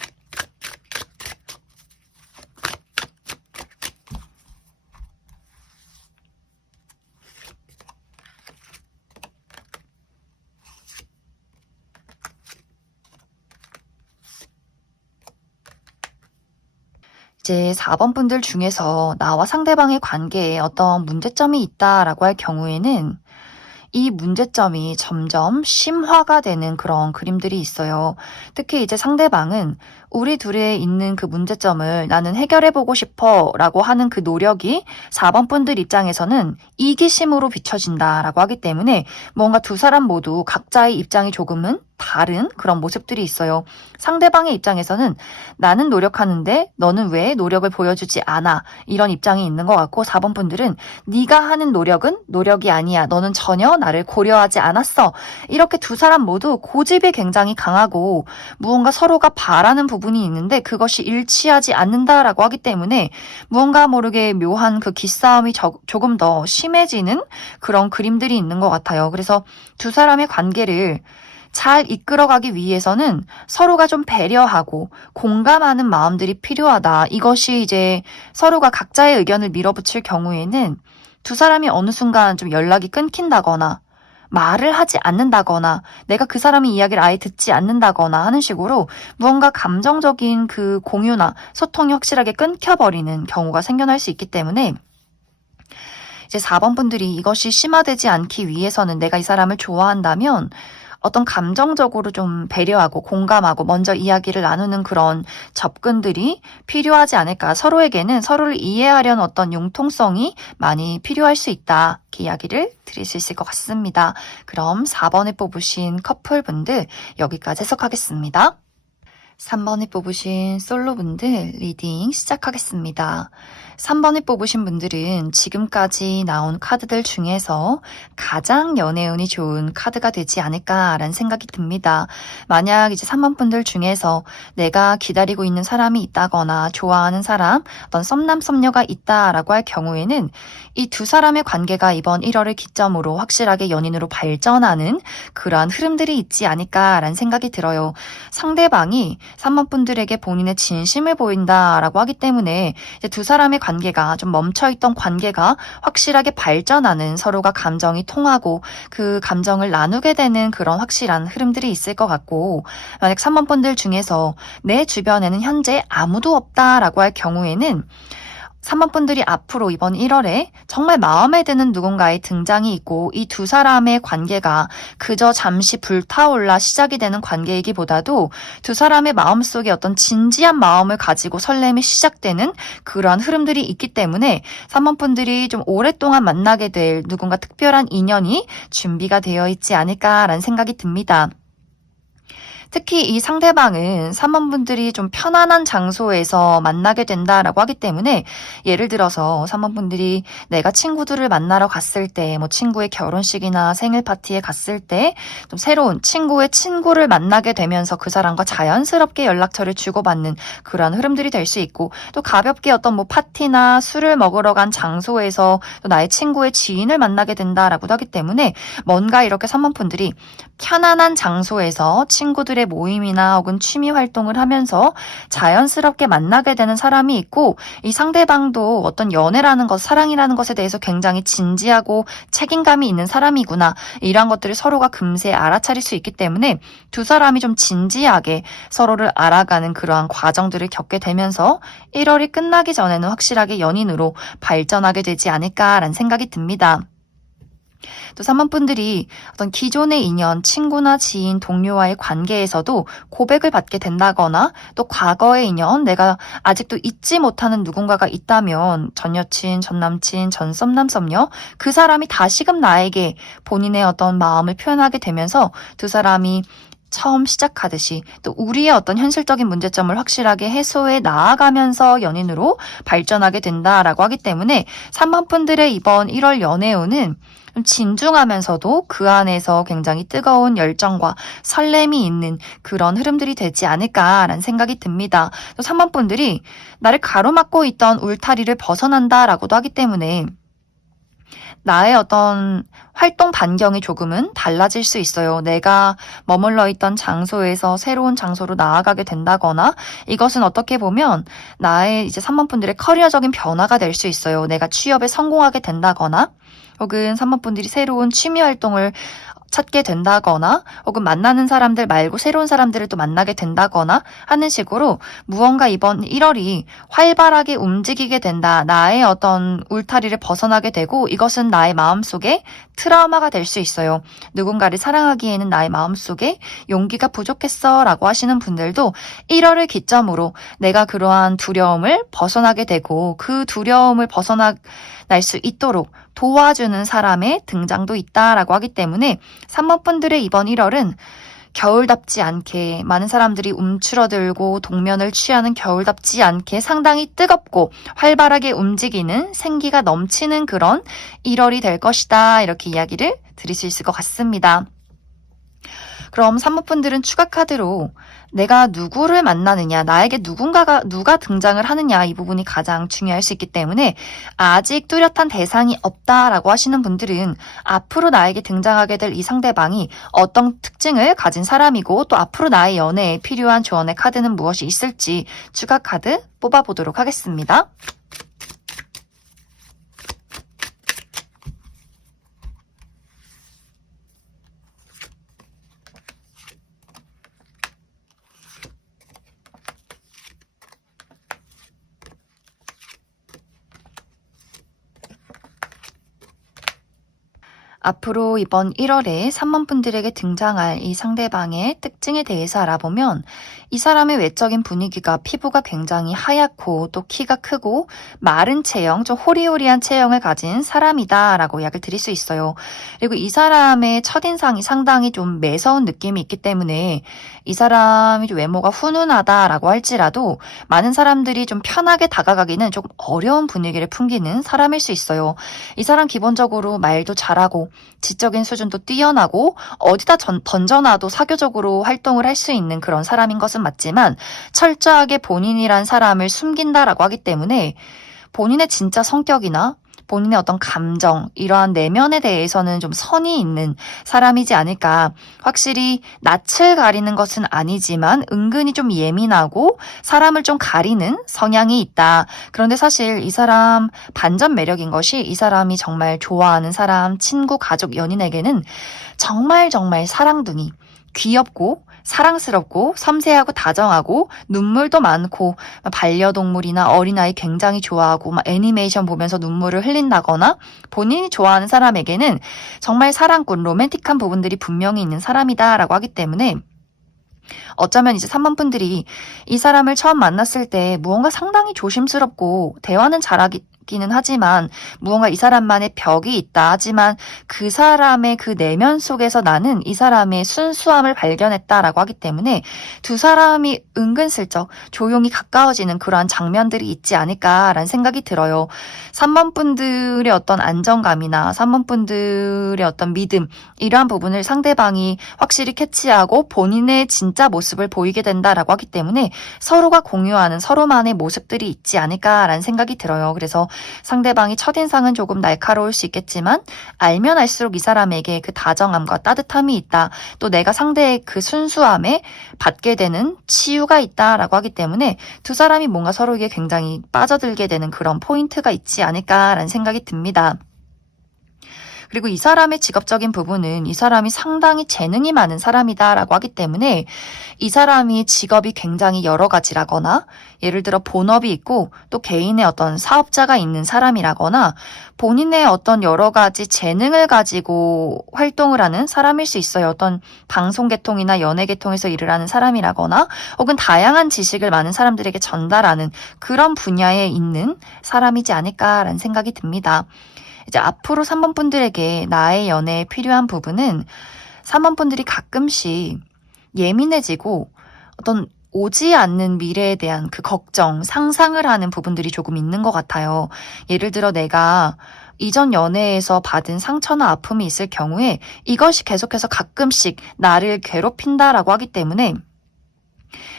이제 4번 분들 중에서 나와 상대방의 관계에 어떤 문제점이 있다라고 할 경우에는 이 문제점이 점점 심화가 되는 그런 그림들이 있어요. 특히 이제 상대방은 우리 둘에 있는 그 문제점을 나는 해결해보고 싶어 라고 하는 그 노력이 4번 분들 입장에서는 이기심으로 비춰진다라고 하기 때문에 뭔가 두 사람 모두 각자의 입장이 조금은 다른 그런 모습들이 있어요. 상대방의 입장에서는 나는 노력하는데 너는 왜 노력을 보여주지 않아? 이런 입장이 있는 것 같고 4번 분들은 네가 하는 노력은 노력이 아니야. 너는 전혀 나를 고려하지 않았어. 이렇게 두 사람 모두 고집이 굉장히 강하고 무언가 서로가 바라는 부분이 있는데 그것이 일치하지 않는다라고 하기 때문에 무언가 모르게 묘한 그 기싸움이 조금 더 심해지는 그런 그림들이 있는 것 같아요. 그래서 두 사람의 관계를 잘 이끌어가기 위해서는 서로가 좀 배려하고 공감하는 마음들이 필요하다. 이것이 이제 서로가 각자의 의견을 밀어붙일 경우에는 두 사람이 어느 순간 좀 연락이 끊긴다거나 말을 하지 않는다거나 내가 그 사람의 이야기를 아예 듣지 않는다거나 하는 식으로 무언가 감정적인 그 공유나 소통이 확실하게 끊겨버리는 경우가 생겨날 수 있기 때문에 이제 4번 분들이 이것이 심화되지 않기 위해서는 내가 이 사람을 좋아한다면 어떤 감정적으로 좀 배려하고 공감하고 먼저 이야기를 나누는 그런 접근들이 필요하지 않을까. 서로에게는 서로를 이해하려는 어떤 융통성이 많이 필요할 수 있다. 이렇게 이야기를 드릴 수 있을 것 같습니다. 그럼 4번을 뽑으신 커플분들 여기까지 해석하겠습니다. 3번을 뽑으신 솔로분들 리딩 시작하겠습니다. 3번을 뽑으신 분들은 지금까지 나온 카드들 중에서 가장 연애운이 좋은 카드가 되지 않을까라는 생각이 듭니다. 만약 이제 3번 분들 중에서 내가 기다리고 있는 사람이 있다거나 좋아하는 사람, 어떤 썸남 썸녀가 있다라고 할 경우에는 이 두 사람의 관계가 이번 1월을 기점으로 확실하게 연인으로 발전하는 그러한 흐름들이 있지 않을까라는 생각이 들어요. 상대방이 3번 분들에게 본인의 진심을 보인다라고 하기 때문에 이제 두 사람의 관계가 좀 멈춰있던 관계가 확실하게 발전하는 서로가 감정이 통하고 그 감정을 나누게 되는 그런 확실한 흐름들이 있을 것 같고 만약 3번 분들 중에서 내 주변에는 현재 아무도 없다라고 할 경우에는 3번 분들이 앞으로 이번 1월에 정말 마음에 드는 누군가의 등장이 있고 이 두 사람의 관계가 그저 잠시 불타올라 시작이 되는 관계이기보다도 두 사람의 마음속에 어떤 진지한 마음을 가지고 설렘이 시작되는 그러한 흐름들이 있기 때문에 3번 분들이 좀 오랫동안 만나게 될 누군가 특별한 인연이 준비가 되어 있지 않을까라는 생각이 듭니다. 특히 이 상대방은 3번분들이 좀 편안한 장소에서 만나게 된다라고 하기 때문에 예를 들어서 3번분들이 내가 친구들을 만나러 갔을 때, 뭐 친구의 결혼식이나 생일 파티에 갔을 때 좀 새로운 친구의 친구를 만나게 되면서 그 사람과 자연스럽게 연락처를 주고받는 그러한 흐름들이 될 수 있고, 또 가볍게 어떤 뭐 파티나 술을 먹으러 간 장소에서 또 나의 친구의 지인을 만나게 된다라고도 하기 때문에 뭔가 이렇게 3번분들이 편안한 장소에서 친구들의 모임이나 혹은 취미 활동을 하면서 자연스럽게 만나게 되는 사람이 있고, 이 상대방도 어떤 연애라는 것, 사랑이라는 것에 대해서 굉장히 진지하고 책임감이 있는 사람이구나, 이런 것들을 서로가 금세 알아차릴 수 있기 때문에 두 사람이 좀 진지하게 서로를 알아가는 그러한 과정들을 겪게 되면서 1월이 끝나기 전에는 확실하게 연인으로 발전하게 되지 않을까라는 생각이 듭니다. 또 3번분들이 어떤 기존의 인연, 친구나 지인, 동료와의 관계에서도 고백을 받게 된다거나, 또 과거의 인연, 내가 아직도 잊지 못하는 누군가가 있다면 전 여친, 전 남친, 전 썸남, 썸녀, 그 사람이 다시금 나에게 본인의 어떤 마음을 표현하게 되면서 두 사람이 처음 시작하듯이 또 우리의 어떤 현실적인 문제점을 확실하게 해소해 나아가면서 연인으로 발전하게 된다라고 하기 때문에 3번분들의 이번 1월 연애운은 좀 진중하면서도 그 안에서 굉장히 뜨거운 열정과 설렘이 있는 그런 흐름들이 되지 않을까라는 생각이 듭니다. 또 3번분들이 나를 가로막고 있던 울타리를 벗어난다라고도 하기 때문에 나의 어떤 활동 반경이 조금은 달라질 수 있어요. 내가 머물러 있던 장소에서 새로운 장소로 나아가게 된다거나, 이것은 어떻게 보면 나의 이제 3번분들의 커리어적인 변화가 될 수 있어요. 내가 취업에 성공하게 된다거나, 혹은 3번분들이 새로운 취미 활동을 찾게 된다거나, 혹은 만나는 사람들 말고 새로운 사람들을 또 만나게 된다거나 하는 식으로 무언가 이번 1월이 활발하게 움직이게 된다. 나의 어떤 울타리를 벗어나게 되고, 이것은 나의 마음속에 트라우마가 될 수 있어요. 누군가를 사랑하기에는 나의 마음속에 용기가 부족했어 라고 하시는 분들도 1월을 기점으로 내가 그러한 두려움을 벗어나게 되고, 그 두려움을 벗어날 수 있도록 도와주는 사람의 등장도 있다라고 하기 때문에 3번분들의 이번 1월은 겨울답지 않게, 많은 사람들이 움츠러들고 동면을 취하는 겨울답지 않게 상당히 뜨겁고 활발하게 움직이는 생기가 넘치는 그런 1월이 될 것이다, 이렇게 이야기를 드릴 수 있을 것 같습니다. 그럼 3번분들은 추가 카드로 내가 누구를 만나느냐, 나에게 누가 등장을 하느냐, 이 부분이 가장 중요할 수 있기 때문에 아직 뚜렷한 대상이 없다라고 하시는 분들은 앞으로 나에게 등장하게 될 이 상대방이 어떤 특징을 가진 사람이고, 또 앞으로 나의 연애에 필요한 조언의 카드는 무엇이 있을지 추가 카드 뽑아보도록 하겠습니다. 앞으로 이번 1월에 3번분들에게 등장할 이 상대방의 특징에 대해서 알아보면, 이 사람의 외적인 분위기가 피부가 굉장히 하얗고 또 키가 크고 마른 체형, 좀 호리호리한 체형을 가진 사람이다 라고 이야기를 드릴 수 있어요. 그리고 이 사람의 첫인상이 상당히 좀 매서운 느낌이 있기 때문에 이 사람이 좀 외모가 훈훈하다라고 할지라도 많은 사람들이 좀 편하게 다가가기는 조금 어려운 분위기를 풍기는 사람일 수 있어요. 이 사람 기본적으로 말도 잘하고 지적인 수준도 뛰어나고 어디다 던져놔도 사교적으로 활동을 할 수 있는 그런 사람인 것은 맞지만, 철저하게 본인이란 사람을 숨긴다라고 하기 때문에 본인의 진짜 성격이나 본인의 어떤 감정, 이러한 내면에 대해서는 좀 선이 있는 사람이지 않을까. 확실히 낯을 가리는 것은 아니지만 은근히 좀 예민하고 사람을 좀 가리는 성향이 있다. 그런데 사실 이 사람 반전 매력인 것이, 이 사람이 정말 좋아하는 사람, 친구, 가족, 연인에게는 정말 사랑둥이, 귀엽고 사랑스럽고 섬세하고 다정하고 눈물도 많고, 반려동물이나 어린아이 굉장히 좋아하고 막 애니메이션 보면서 눈물을 흘린다거나, 본인이 좋아하는 사람에게는 정말 사랑꾼, 로맨틱한 부분들이 분명히 있는 사람이다라고 하기 때문에 어쩌면 이제 3번 분들이 이 사람을 처음 만났을 때 무언가 상당히 조심스럽고 대화는 잘하기는 하지만 무언가 이 사람만의 벽이 있다. 하지만 그 사람의 그 내면 속에서 나는 이 사람의 순수함을 발견했다라고 하기 때문에 두 사람이 은근슬쩍 조용히 가까워지는 그러한 장면들이 있지 않을까라는 생각이 들어요. 3번 분들의 어떤 안정감이나 3번 분들의 어떤 믿음, 이러한 부분을 상대방이 확실히 캐치하고 본인의 진짜 모습을 보이게 된다라고 하기 때문에 서로가 공유하는 서로만의 모습들이 있지 않을까라는 생각이 들어요. 그래서 상대방이 첫인상은 조금 날카로울 수 있겠지만 알면 알수록 이 사람에게 그 다정함과 따뜻함이 있다. 또 내가 상대의 그 순수함에 받게 되는 치유가 있다라고 하기 때문에 두 사람이 뭔가 서로에게 굉장히 빠져들게 되는 그런 포인트가 있지 않을까라는 생각이 듭니다. 그리고 이 사람의 직업적인 부분은 이 사람이 상당히 재능이 많은 사람이다라고 하기 때문에 이 사람이 직업이 굉장히 여러 가지라거나 예를 들어 본업이 있고 또 개인의 어떤 사업자가 있는 사람이라거나 본인의 어떤 여러 가지 재능을 가지고 활동을 하는 사람일 수 있어요. 어떤 방송 계통이나 연예 계통에서 일을 하는 사람이라거나 혹은 다양한 지식을 많은 사람들에게 전달하는 그런 분야에 있는 사람이지 않을까라는 생각이 듭니다. 이제 앞으로 3번 분들에게 나의 연애에 필요한 부분은 3번 분들이 가끔씩 예민해지고 어떤 오지 않는 미래에 대한 그 걱정, 상상을 하는 부분들이 조금 있는 것 같아요. 예를 들어 내가 이전 연애에서 받은 상처나 아픔이 있을 경우에 이것이 계속해서 가끔씩 나를 괴롭힌다라고 하기 때문에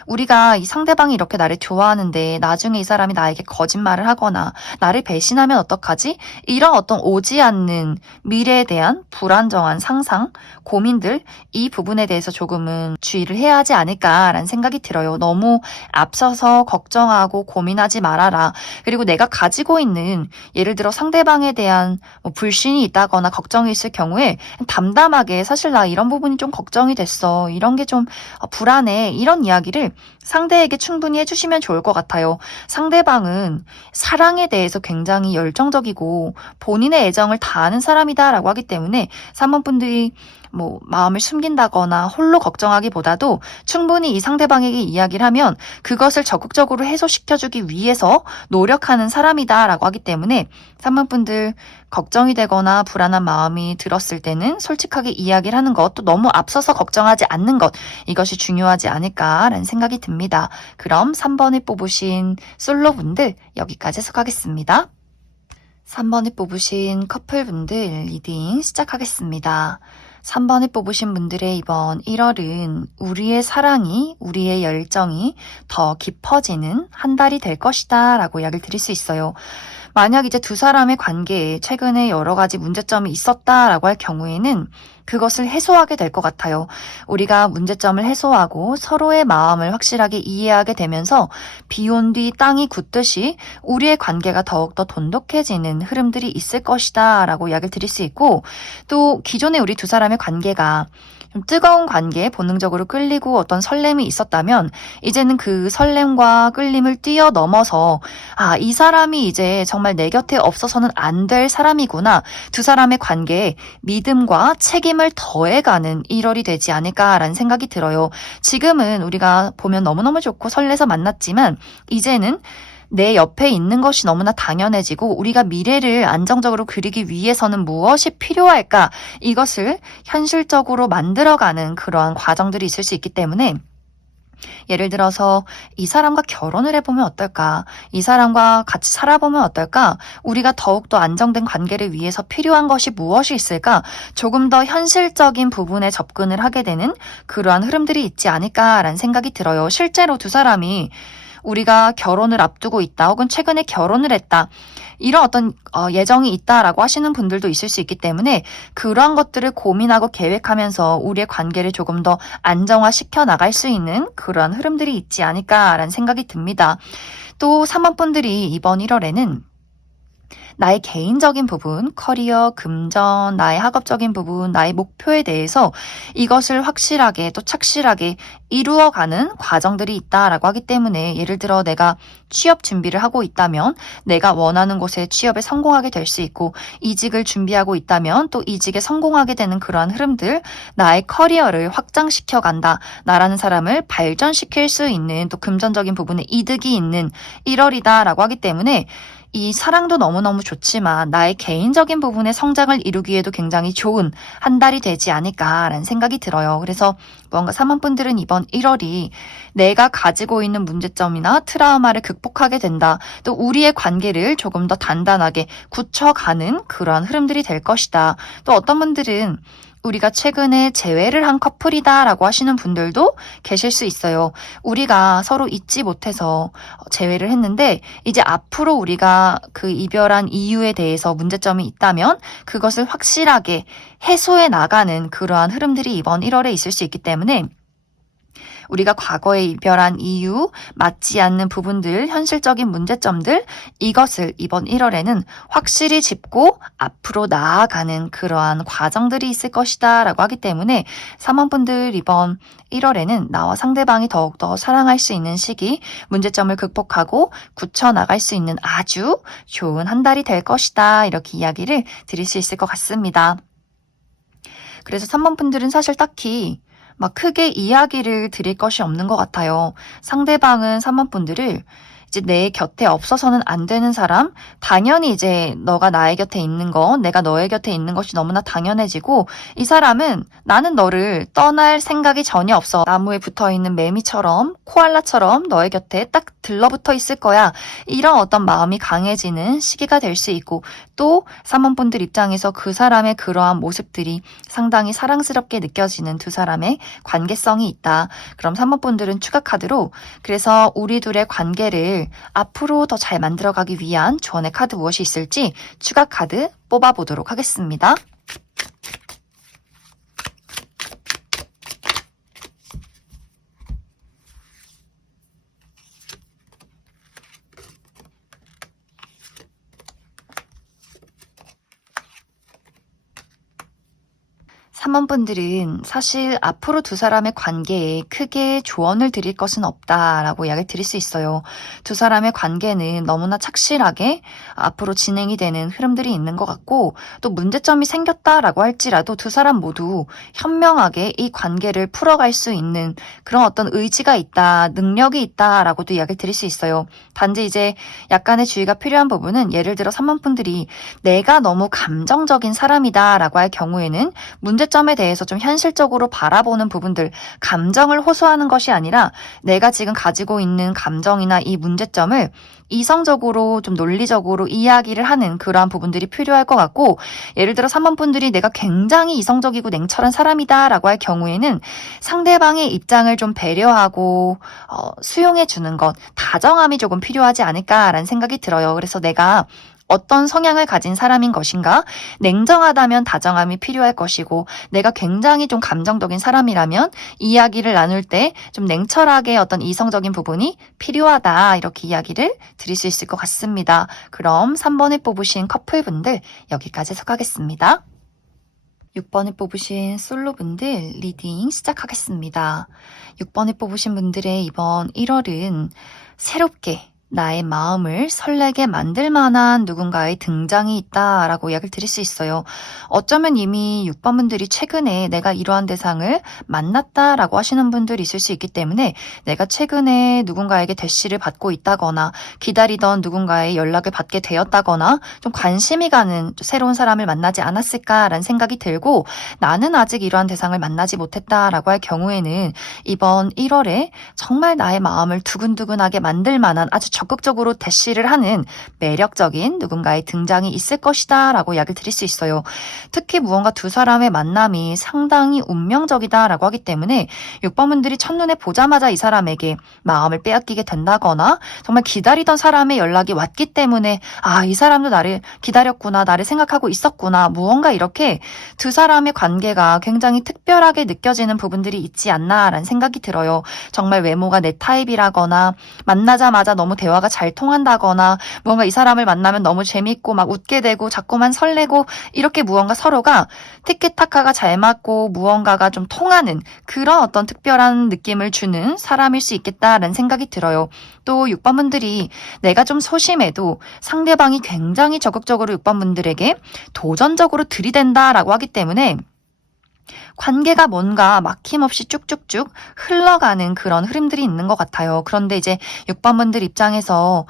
우리가 이 상대방이 이렇게 나를 좋아하는데 나중에 이 사람이 나에게 거짓말을 하거나 나를 배신하면 어떡하지? 이런 어떤 오지 않는 미래에 대한 불안정한 상상, 고민들, 이 부분에 대해서 조금은 주의를 해야 하지 않을까라는 생각이 들어요. 너무 앞서서 걱정하고 고민하지 말아라. 그리고 내가 가지고 있는 예를 들어 상대방에 대한 뭐 불신이 있다거나 걱정이 있을 경우에 담담하게 사실 나 이런 부분이 좀 걱정이 됐어. 이런 게 좀 불안해. 이런 이야기를 상대에게 충분히 해주시면 좋을 것 같아요. 상대방은 사랑에 대해서 굉장히 열정적이고 본인의 애정을 다하는 사람이다라고 하기 때문에 3번 분들이 뭐 마음을 숨긴다거나 홀로 걱정하기보다도 충분히 이 상대방에게 이야기를 하면 그것을 적극적으로 해소시켜주기 위해서 노력하는 사람이다라고 하기 때문에 3번 분들 걱정이 되거나 불안한 마음이 들었을 때는 솔직하게 이야기를 하는 것, 또 너무 앞서서 걱정하지 않는 것, 이것이 중요하지 않을까라는 생각이 듭니다. 그럼 3번을 뽑으신 솔로분들 여기까지 해석하겠습니다. 3번을 뽑으신 커플분들 리딩 시작하겠습니다. 3번을 뽑으신 분들의 이번 1월은 우리의 사랑이, 우리의 열정이 더 깊어지는 한 달이 될 것이다 라고 이야기를 드릴 수 있어요. 만약 이제 두 사람의 관계에 최근에 여러 가지 문제점이 있었다라고 할 경우에는 그것을 해소하게 될 것 같아요. 우리가 문제점을 해소하고 서로의 마음을 확실하게 이해하게 되면서 비 온 뒤 땅이 굳듯이 우리의 관계가 더욱더 돈독해지는 흐름들이 있을 것이다 라고 이야기를 드릴 수 있고, 또 기존에 우리 두 사람의 관계가 좀 뜨거운 관계에 본능적으로 끌리고 어떤 설렘이 있었다면 이제는 그 설렘과 끌림을 뛰어넘어서 이 사람이 이제 정말 내 곁에 없어서는 안 될 사람이구나. 두 사람의 관계에 믿음과 책임을 더해가는 1월이 되지 않을까라는 생각이 들어요. 지금은 우리가 보면 너무너무 좋고 설레서 만났지만 이제는 내 옆에 있는 것이 너무나 당연해지고 우리가 미래를 안정적으로 그리기 위해서는 무엇이 필요할까? 이것을 현실적으로 만들어가는 그러한 과정들이 있을 수 있기 때문에 예를 들어서 이 사람과 결혼을 해보면 어떨까? 이 사람과 같이 살아보면 어떨까? 우리가 더욱더 안정된 관계를 위해서 필요한 것이 무엇이 있을까? 조금 더 현실적인 부분에 접근을 하게 되는 그러한 흐름들이 있지 않을까라는 생각이 들어요. 실제로 두 사람이 우리가 결혼을 앞두고 있다 혹은 최근에 결혼을 했다 이런 어떤 예정이 있다라고 하시는 분들도 있을 수 있기 때문에 그러한 것들을 고민하고 계획하면서 우리의 관계를 조금 더 안정화시켜 나갈 수 있는 그러한 흐름들이 있지 않을까라는 생각이 듭니다. 또 3번 분들이 이번 1월에는 나의 개인적인 부분, 커리어, 금전, 나의 학업적인 부분, 나의 목표에 대해서 이것을 확실하게 또 착실하게 이루어가는 과정들이 있다라고 하기 때문에 예를 들어 내가 취업 준비를 하고 있다면 내가 원하는 곳에 취업에 성공하게 될 수 있고 이직을 준비하고 있다면 또 이직에 성공하게 되는 그러한 흐름들 나의 커리어를 확장시켜 간다. 나라는 사람을 발전시킬 수 있는 또 금전적인 부분에 이득이 있는 1월이다라고 하기 때문에 이 사랑도 너무너무 좋지만 나의 개인적인 부분의 성장을 이루기에도 굉장히 좋은 한 달이 되지 않을까라는 생각이 들어요. 그래서 무언가 사모분들은 이번 1월이 내가 가지고 있는 문제점이나 트라우마를 극복하게 된다. 또 우리의 관계를 조금 더 단단하게 굳혀가는 그러한 흐름들이 될 것이다. 또 어떤 분들은 우리가 최근에 재회를 한 커플이다 라고 하시는 분들도 계실 수 있어요. 우리가 서로 잊지 못해서 재회를 했는데 이제 앞으로 우리가 그 이별한 이유에 대해서 문제점이 있다면 그것을 확실하게 해소해 나가는 그러한 흐름들이 이번 1월에 있을 수 있기 때문에 우리가 과거에 이별한 이유, 맞지 않는 부분들, 현실적인 문제점들 이것을 이번 1월에는 확실히 짚고 앞으로 나아가는 그러한 과정들이 있을 것이다 라고 하기 때문에 사모분들 이번 1월에는 나와 상대방이 더욱더 사랑할 수 있는 시기, 문제점을 극복하고 굳혀나갈 수 있는 아주 좋은 한 달이 될 것이다 이렇게 이야기를 드릴 수 있을 것 같습니다. 그래서 3번분들은 사실 딱히 막 크게 이야기를 드릴 것이 없는 것 같아요. 상대방은 3번분들을 이제 내 곁에 없어서는 안 되는 사람, 당연히 이제 너가 나의 곁에 있는 거, 내가 너의 곁에 있는 것이 너무나 당연해지고 이 사람은 나는 너를 떠날 생각이 전혀 없어. 나무에 붙어있는 매미처럼 코알라처럼 너의 곁에 딱 들러붙어 있을 거야. 이런 어떤 마음이 강해지는 시기가 될 수 있고 또 3번분들 입장에서 그 사람의 그러한 모습들이 상당히 사랑스럽게 느껴지는 두 사람의 관계성이 있다. 그럼 3번분들은 추가 카드로 그래서 우리 둘의 관계를 앞으로 더 잘 만들어가기 위한 조언의 카드 무엇이 있을지 추가 카드 뽑아보도록 하겠습니다. 3번분들은 사실 앞으로 두 사람의 관계에 크게 조언을 드릴 것은 없다라고 이야기를 드릴 수 있어요. 두 사람의 관계는 너무나 착실하게 앞으로 진행이 되는 흐름들이 있는 것 같고 또 문제점이 생겼다라고 할지라도 두 사람 모두 현명하게 이 관계를 풀어갈 수 있는 그런 어떤 의지가 있다, 능력이 있다라고도 이야기를 드릴 수 있어요. 단지 이제 약간의 주의가 필요한 부분은 예를 들어 3번분들이 내가 너무 감정적인 사람이다라고 할 경우에는 문제점에 대해서 좀 현실적으로 바라보는 부분들, 감정을 호소하는 것이 아니라 내가 지금 가지고 있는 감정이나 이 문제점을 이성적으로 좀 논리적으로 이야기를 하는 그러한 부분들이 필요할 것 같고 예를 들어 3번분들이 내가 굉장히 이성적이고 냉철한 사람이다 라고 할 경우에는 상대방의 입장을 좀 배려하고 수용해 주는 것, 다정함이 조금 필요하지 않을까라는 생각이 들어요. 그래서 내가 어떤 성향을 가진 사람인 것인가? 냉정하다면 다정함이 필요할 것이고 내가 굉장히 좀 감정적인 사람이라면 이야기를 나눌 때 좀 냉철하게 어떤 이성적인 부분이 필요하다 이렇게 이야기를 드릴 수 있을 것 같습니다. 그럼 3번을 뽑으신 커플분들 여기까지 해석하겠습니다. 6번을 뽑으신 솔로분들 리딩 시작하겠습니다. 6번을 뽑으신 분들의 이번 1월은 새롭게 나의 마음을 설레게 만들 만한 누군가의 등장이 있다라고 이야기를 드릴 수 있어요. 어쩌면 이미 6번분들이 최근에 내가 이러한 대상을 만났다라고 하시는 분들이 있을 수 있기 때문에 내가 최근에 누군가에게 대시를 받고 있다거나 기다리던 누군가의 연락을 받게 되었다거나 좀 관심이 가는 새로운 사람을 만나지 않았을까라는 생각이 들고 나는 아직 이러한 대상을 만나지 못했다라고 할 경우에는 이번 1월에 정말 나의 마음을 두근두근하게 만들 만한 아주 적극적으로 대시를 하는 매력적인 누군가의 등장이 있을 것이다 라고 이야기를 드릴 수 있어요. 특히 무언가 두 사람의 만남이 상당히 운명적이다라고 하기 때문에 6번분들이 첫눈에 보자마자 이 사람에게 마음을 빼앗기게 된다거나 정말 기다리던 사람의 연락이 왔기 때문에 이 사람도 나를 기다렸구나, 나를 생각하고 있었구나, 무언가 이렇게 두 사람의 관계가 굉장히 특별하게 느껴지는 부분들이 있지 않나라는 생각이 들어요. 정말 외모가 내 타입이라거나 만나자마자 너무 대화가 잘 통한다거나 무언가 이 사람을 만나면 너무 재밌고 막 웃게 되고 자꾸만 설레고 이렇게 무언가 서로가 티키타카가 잘 맞고 무언가가 좀 통하는 그런 어떤 특별한 느낌을 주는 사람일 수 있겠다라는 생각이 들어요. 또 6번 분들이 내가 좀 소심해도 상대방이 굉장히 적극적으로 6번 분들에게 도전적으로 들이댄다라고 하기 때문에 관계가 뭔가 막힘없이 쭉쭉쭉 흘러가는 그런 흐름들이 있는 것 같아요. 그런데 이제 6번 분들 입장에서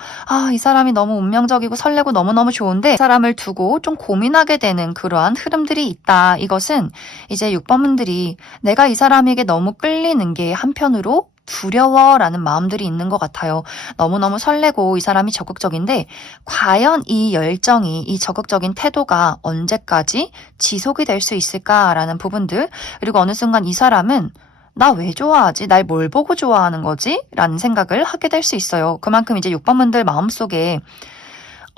이 사람이 너무 운명적이고 설레고 너무너무 좋은데 이 사람을 두고 좀 고민하게 되는 그러한 흐름들이 있다. 이것은 이제 6번 분들이 내가 이 사람에게 너무 끌리는 게 한편으로 두려워라는 마음들이 있는 것 같아요. 너무너무 설레고 이 사람이 적극적인데 과연 이 열정이, 이 적극적인 태도가 언제까지 지속이 될 수 있을까라는 부분들, 그리고 어느 순간 이 사람은 나 왜 좋아하지? 날 뭘 보고 좋아하는 거지? 라는 생각을 하게 될 수 있어요. 그만큼 이제 6번 분들 마음속에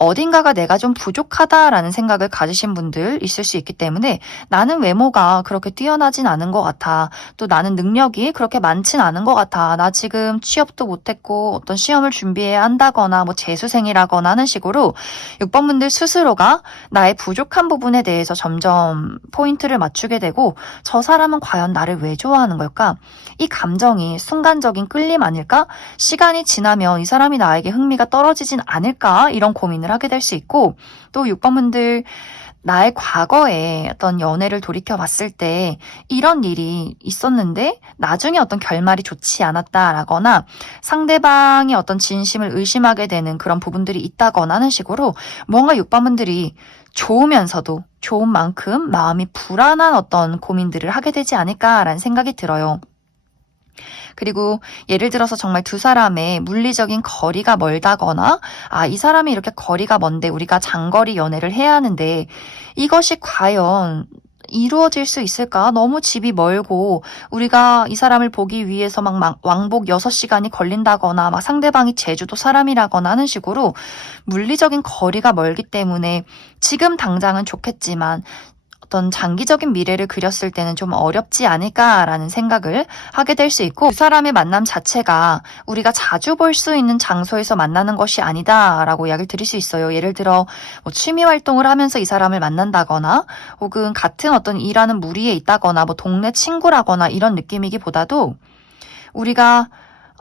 어딘가가 내가 좀 부족하다라는 생각을 가지신 분들 있을 수 있기 때문에 나는 외모가 그렇게 뛰어나진 않은 것 같아. 또 나는 능력이 그렇게 많진 않은 것 같아. 나 지금 취업도 못했고 어떤 시험을 준비해야 한다거나 뭐 재수생이라거나 하는 식으로 6번 분들 스스로가 나의 부족한 부분에 대해서 점점 포인트를 맞추게 되고 저 사람은 과연 나를 왜 좋아하는 걸까? 이 감정이 순간적인 끌림 아닐까? 시간이 지나면 이 사람이 나에게 흥미가 떨어지진 않을까? 이런 고민을 하게 될 수 있고 또 6번 분들 나의 과거에 어떤 연애를 돌이켜 봤을 때 이런 일이 있었는데 나중에 어떤 결말이 좋지 않았다라거나 상대방의 어떤 진심을 의심하게 되는 그런 부분들이 있다거나 하는 식으로 뭔가 6번 분들이 좋으면서도 좋은 만큼 마음이 불안한 어떤 고민들을 하게 되지 않을까라는 생각이 들어요. 그리고 예를 들어서 정말 두 사람의 물리적인 거리가 멀다거나 이 사람이 이렇게 거리가 먼데 우리가 장거리 연애를 해야 하는데 이것이 과연 이루어질 수 있을까? 너무 집이 멀고 우리가 이 사람을 보기 위해서 막 왕복 6시간이 걸린다거나 막 상대방이 제주도 사람이라거나 하는 식으로 물리적인 거리가 멀기 때문에 지금 당장은 좋겠지만 어떤 장기적인 미래를 그렸을 때는 좀 어렵지 않을까라는 생각을 하게 될 수 있고 두 사람의 만남 자체가 우리가 자주 볼 수 있는 장소에서 만나는 것이 아니다라고 이야기를 드릴 수 있어요. 예를 들어 뭐 취미 활동을 하면서 이 사람을 만난다거나 혹은 같은 어떤 일하는 무리에 있다거나 뭐 동네 친구라거나 이런 느낌이기보다도 우리가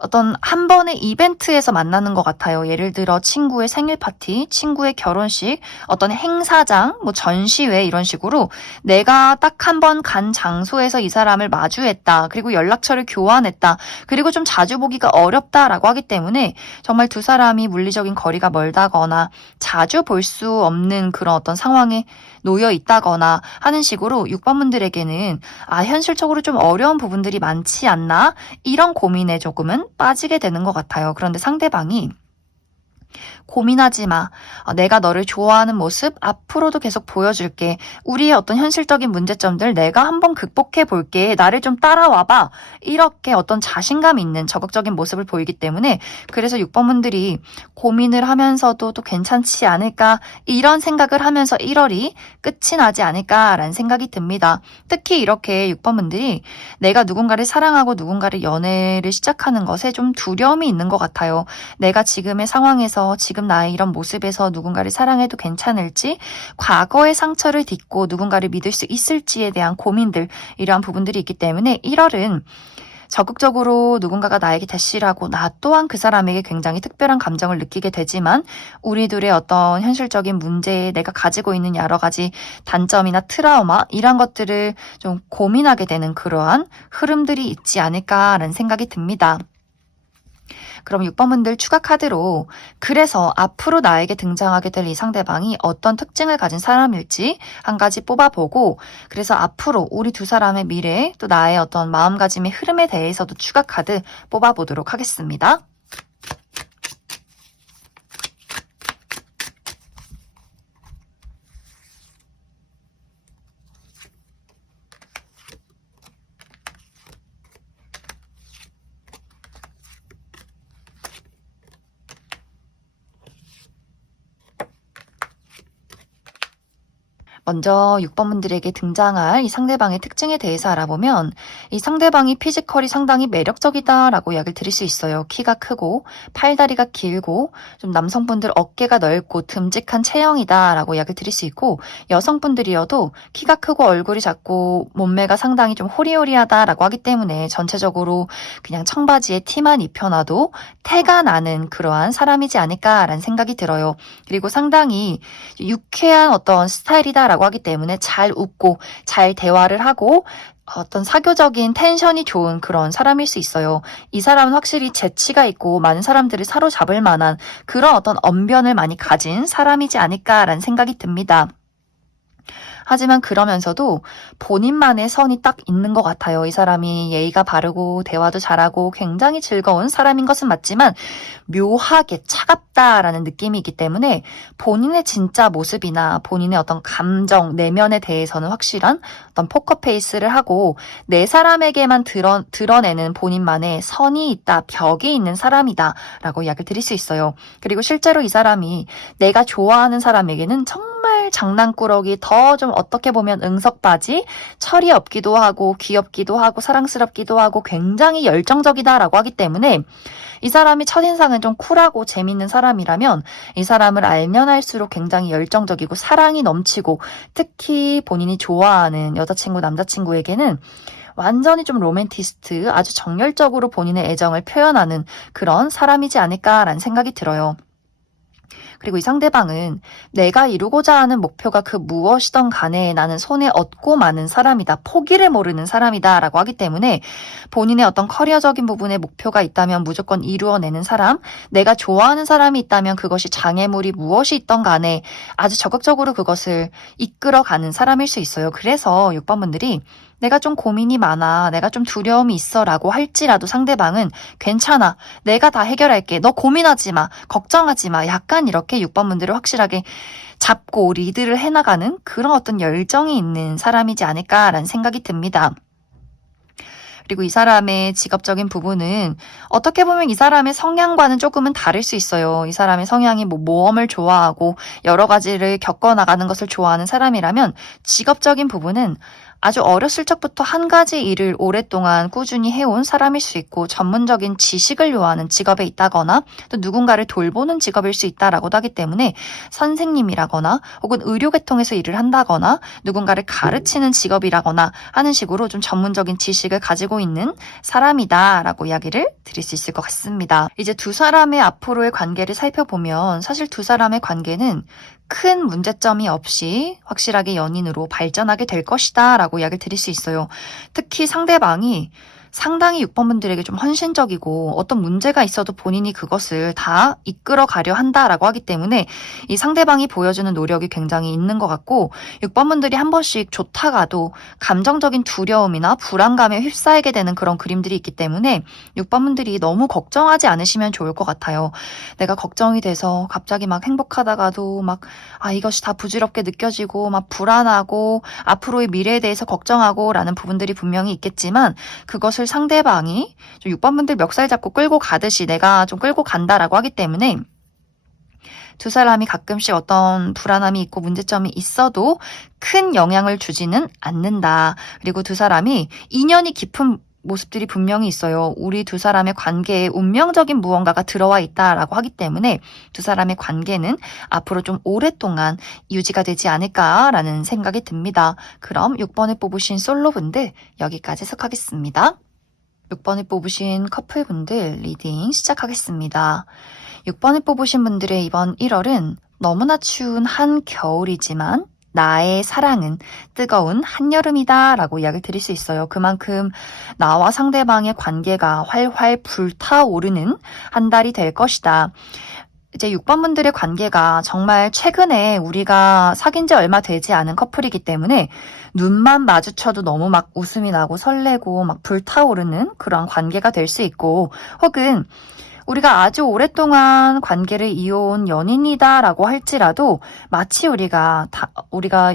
어떤 한 번의 이벤트에서 만나는 것 같아요. 예를 들어 친구의 생일 파티, 친구의 결혼식, 어떤 행사장, 뭐 전시회 이런 식으로 내가 딱 한 번 간 장소에서 이 사람을 마주했다. 그리고 연락처를 교환했다. 그리고 좀 자주 보기가 어렵다라고 하기 때문에 정말 두 사람이 물리적인 거리가 멀다거나 자주 볼 수 없는 그런 어떤 상황에 놓여 있다거나 하는 식으로 6번 분들에게는 현실적으로 좀 어려운 부분들이 많지 않나? 이런 고민에 조금은 빠지게 되는 것 같아요. 그런데 상대방이 고민하지 마. 내가 너를 좋아하는 모습 앞으로도 계속 보여줄게. 우리의 어떤 현실적인 문제점들 내가 한번 극복해 볼게. 나를 좀 따라와봐. 이렇게 어떤 자신감 있는 적극적인 모습을 보이기 때문에 그래서 6번 분들이 고민을 하면서도 또 괜찮지 않을까 이런 생각을 하면서 1월이 끝이 나지 않을까라는 생각이 듭니다. 특히 이렇게 6번 분들이 내가 누군가를 사랑하고 누군가를 연애를 시작하는 것에 좀 두려움이 있는 것 같아요. 내가 지금의 상황에서 지금 나의 이런 모습에서 누군가를 사랑해도 괜찮을지, 과거의 상처를 딛고 누군가를 믿을 수 있을지에 대한 고민들, 이러한 부분들이 있기 때문에 1월은 적극적으로 누군가가 나에게 대시를 하고 나 또한 그 사람에게 굉장히 특별한 감정을 느끼게 되지만 우리 둘의 어떤 현실적인 문제에 내가 가지고 있는 여러 가지 단점이나 트라우마 이런 것들을 좀 고민하게 되는 그러한 흐름들이 있지 않을까라는 생각이 듭니다. 그럼 6번 분들 추가 카드로 그래서 앞으로 나에게 등장하게 될 이 상대방이 어떤 특징을 가진 사람일지 한 가지 뽑아보고 그래서 앞으로 우리 두 사람의 미래 또 나의 어떤 마음가짐의 흐름에 대해서도 추가 카드 뽑아보도록 하겠습니다. 먼저 6번분들에게 등장할 이 상대방의 특징에 대해서 알아보면 이 상대방이 피지컬이 상당히 매력적이다라고 이야기를 드릴 수 있어요. 키가 크고 팔다리가 길고 좀 남성분들 어깨가 넓고 듬직한 체형이다라고 이야기를 드릴 수 있고 여성분들이어도 키가 크고 얼굴이 작고 몸매가 상당히 좀 호리호리하다라고 하기 때문에 전체적으로 그냥 청바지에 티만 입혀놔도 태가 나는 그러한 사람이지 않을까라는 생각이 들어요. 그리고 상당히 유쾌한 어떤 스타일이다라고 하기 때문에 잘 웃고 잘 대화를 하고 어떤 사교적인 텐션이 좋은 그런 사람일 수 있어요. 이 사람은 확실히 재치가 있고 많은 사람들을 사로잡을 만한 그런 어떤 언변을 많이 가진 사람이지 않을까라는 생각이 듭니다. 하지만 그러면서도 본인만의 선이 딱 있는 것 같아요. 이 사람이 예의가 바르고 대화도 잘하고 굉장히 즐거운 사람인 것은 맞지만 묘하게 차갑다라는 느낌이 있기 때문에 본인의 진짜 모습이나 본인의 어떤 감정, 내면에 대해서는 확실한 어떤 포커페이스를 하고 내 사람에게만 드러내는 본인만의 선이 있다, 벽이 있는 사람이다 라고 이야기를 드릴 수 있어요. 그리고 실제로 이 사람이 내가 좋아하는 사람에게는 정말 장난꾸러기, 더 좀 어떻게 보면 응석바지, 철이 없기도 하고 귀엽기도 하고 사랑스럽기도 하고 굉장히 열정적이다라고 하기 때문에 이 사람이 첫인상은 좀 쿨하고 재밌는 사람이라면 이 사람을 알면 알수록 굉장히 열정적이고 사랑이 넘치고 특히 본인이 좋아하는 여자친구, 남자친구에게는 완전히 좀 로맨티스트, 아주 정열적으로 본인의 애정을 표현하는 그런 사람이지 않을까라는 생각이 들어요. 그리고 이 상대방은 내가 이루고자 하는 목표가 그 무엇이든 간에 나는 손에 얻고 마는 사람이다. 포기를 모르는 사람이다. 라고 하기 때문에 본인의 어떤 커리어적인 부분에 목표가 있다면 무조건 이루어내는 사람, 내가 좋아하는 사람이 있다면 그것이 장애물이 무엇이 있던 간에 아주 적극적으로 그것을 이끌어가는 사람일 수 있어요. 그래서 6번분들이 내가 좀 고민이 많아, 내가 좀 두려움이 있어 라고 할지라도 상대방은 괜찮아, 내가 다 해결할게, 너 고민하지 마, 걱정하지 마, 약간 이렇게 6번분들을 확실하게 잡고 리드를 해나가는 그런 어떤 열정이 있는 사람이지 않을까라는 생각이 듭니다. 그리고 이 사람의 직업적인 부분은 어떻게 보면 이 사람의 성향과는 조금은 다를 수 있어요. 이 사람의 성향이 모험을 좋아하고 여러 가지를 겪어나가는 것을 좋아하는 사람이라면 직업적인 부분은 아주 어렸을 적부터 한 가지 일을 오랫동안 꾸준히 해온 사람일 수 있고 전문적인 지식을 요하는 직업에 있다거나 또 누군가를 돌보는 직업일 수 있다라고도 하기 때문에 선생님이라거나 혹은 의료계통에서 일을 한다거나 누군가를 가르치는 직업이라거나 하는 식으로 좀 전문적인 지식을 가지고 있는 사람이다라고 이야기를 드릴 수 있을 것 같습니다. 이제 두 사람의 앞으로의 관계를 살펴보면 사실 두 사람의 관계는 큰 문제점이 없이 확실하게 연인으로 발전하게 될 것이다 라고 이야기를 드릴 수 있어요. 특히 상대방이 상당히 6번분들에게 좀 헌신적이고 어떤 문제가 있어도 본인이 그것을 다 이끌어 가려 한다라고 하기 때문에 이 상대방이 보여주는 노력이 굉장히 있는 것 같고 6번분들이 한 번씩 좋다가도 감정적인 두려움이나 불안감에 휩싸이게 되는 그런 그림들이 있기 때문에 6번분들이 너무 걱정하지 않으시면 좋을 것 같아요. 내가 걱정이 돼서 갑자기 막 행복하다가도 막 이것이 다 부질없게 느껴지고 막 불안하고 앞으로의 미래에 대해서 걱정하고 라는 부분들이 분명히 있겠지만 그것을 상대방이 6번분들 멱살 잡고 끌고 가듯이 내가 좀 끌고 간다라고 하기 때문에 두 사람이 가끔씩 어떤 불안함이 있고 문제점이 있어도 큰 영향을 주지는 않는다. 그리고 두 사람이 인연이 깊은 모습들이 분명히 있어요. 우리 두 사람의 관계에 운명적인 무언가가 들어와 있다라고 하기 때문에 두 사람의 관계는 앞으로 좀 오랫동안 유지가 되지 않을까라는 생각이 듭니다. 그럼 6번을 뽑으신 솔로분들 여기까지 해석하겠습니다. 6번을 뽑으신 커플분들 리딩 시작하겠습니다. 6번을 뽑으신 분들의 이번 1월은 너무나 추운 한겨울이지만 나의 사랑은 뜨거운 한여름이다 라고 이야기를 드릴 수 있어요. 그만큼 나와 상대방의 관계가 활활 불타오르는 한 달이 될 것이다. 이제 6번분들의 관계가 정말 최근에 우리가 사귄 지 얼마 되지 않은 커플이기 때문에 눈만 마주쳐도 너무 막 웃음이 나고 설레고 막 불타오르는 그런 관계가 될 수 있고 혹은 우리가 아주 오랫동안 관계를 이어온 연인이다라고 할지라도 마치 우리가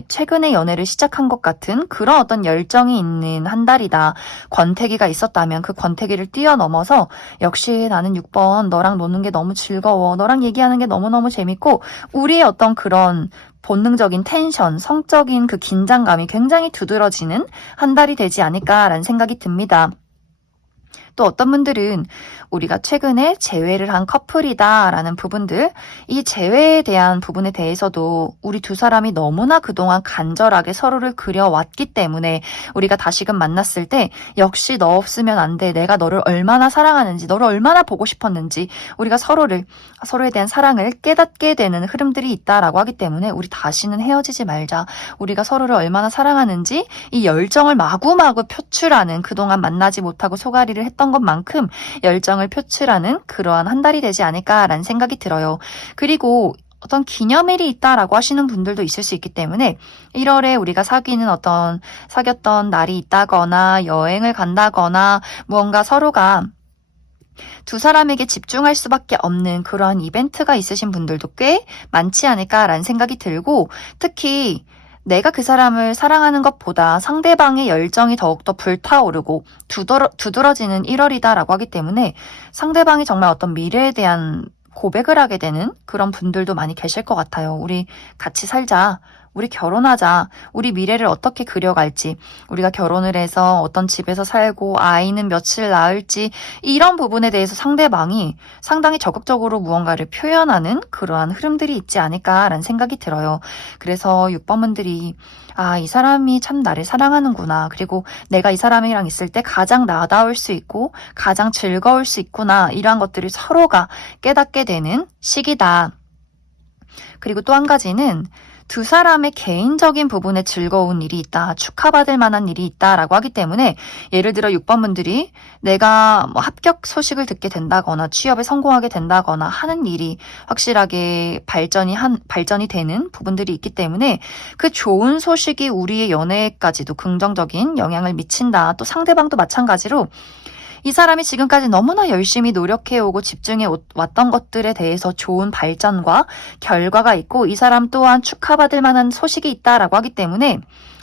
최근에 연애를 시작한 것 같은 그런 어떤 열정이 있는 한 달이다. 권태기가 있었다면 그 권태기를 뛰어넘어서 역시 나는 6번 너랑 노는 게 너무 즐거워. 너랑 얘기하는 게 너무너무 재밌고 우리의 어떤 그런 본능적인 텐션, 성적인 그 긴장감이 굉장히 두드러지는 한 달이 되지 않을까라는 생각이 듭니다. 또 어떤 분들은 우리가 최근에 재회를 한 커플이다라는 부분들, 이 재회에 대한 부분에 대해서도 우리 두 사람이 너무나 그동안 간절하게 서로를 그려왔기 때문에 우리가 다시금 만났을 때 역시 너 없으면 안 돼. 내가 너를 얼마나 사랑하는지, 너를 얼마나 보고 싶었는지 우리가 서로에 대한 사랑을 깨닫게 되는 흐름들이 있다라고 하기 때문에 우리 다시는 헤어지지 말자. 우리가 서로를 얼마나 사랑하는지 이 열정을 마구마구 표출하는 그동안 만나지 못하고 소가리를 했던 것만큼 열정을 표출하는 그러한 한 달이 되지 않을까라는 생각이 들어요. 그리고 어떤 기념일이 있다라고 하시는 분들도 있을 수 있기 때문에 1월에 우리가 사귀었던 날이 있다거나 여행을 간다거나 무언가 서로가 두 사람에게 집중할 수밖에 없는 그러한 이벤트가 있으신 분들도 꽤 많지 않을까라는 생각이 들고 특히 내가 그 사람을 사랑하는 것보다 상대방의 열정이 더욱더 불타오르고 두드러지는 1월이다라고 하기 때문에 상대방이 정말 어떤 미래에 대한 고백을 하게 되는 그런 분들도 많이 계실 것 같아요. 우리 같이 살자. 우리 결혼하자. 우리 미래를 어떻게 그려갈지. 우리가 결혼을 해서 어떤 집에서 살고 아이는 며칠 낳을지 이런 부분에 대해서 상대방이 상당히 적극적으로 무언가를 표현하는 그러한 흐름들이 있지 않을까라는 생각이 들어요. 그래서 6번분들이 이 사람이 참 나를 사랑하는구나. 그리고 내가 이 사람이랑 있을 때 가장 나다울 수 있고 가장 즐거울 수 있구나. 이러한 것들을 서로가 깨닫게 되는 시기다. 그리고 또 한 가지는 두 사람의 개인적인 부분에 즐거운 일이 있다, 축하받을 만한 일이 있다라고 하기 때문에 예를 들어 6번분들이 내가 합격 소식을 듣게 된다거나 취업에 성공하게 된다거나 하는 일이 확실하게 발전이 되는 부분들이 있기 때문에 그 좋은 소식이 우리의 연애까지도 긍정적인 영향을 미친다. 또 상대방도 마찬가지로 이 사람이 지금까지 너무나 열심히 노력해오고 집중해 왔던 것들에 대해서 좋은 발전과 결과가 있고 이 사람 또한 축하받을 만한 소식이 있다라고 하기 때문에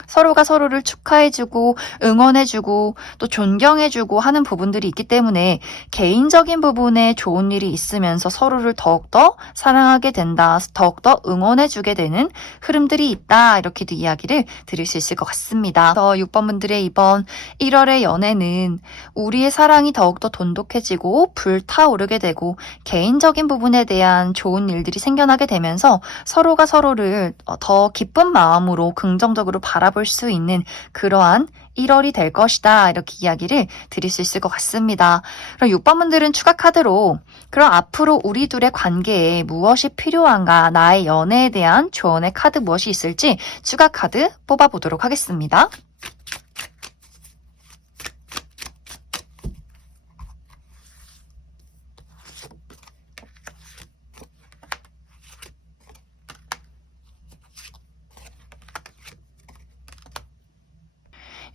서로가 서로를 축하해주고 응원해주고 또 존경해주고 하는 부분들이 있기 때문에 개인적인 부분에 좋은 일이 있으면서 서로를 더욱더 사랑하게 된다, 더욱더 응원해주게 되는 흐름들이 있다 이렇게도 이야기를 드릴 수 있을 것 같습니다. 그래서 6번분들의 이번 1월의 연애는 우리의 사랑이 더욱더 돈독해지고 불타오르게 되고 개인적인 부분에 대한 좋은 일들이 생겨나게 되면서 서로가 서로를 더 기쁜 마음으로 긍정적으로 바라볼 수 있는 그러한 1월이 될 것이다. 이렇게 이야기를 드릴 수 있을 것 같습니다. 그럼 6번분들은 추가 카드로 그럼 앞으로 우리 둘의 관계에 무엇이 필요한가, 나의 연애에 대한 조언의 카드 무엇이 있을지 추가 카드 뽑아보도록 하겠습니다.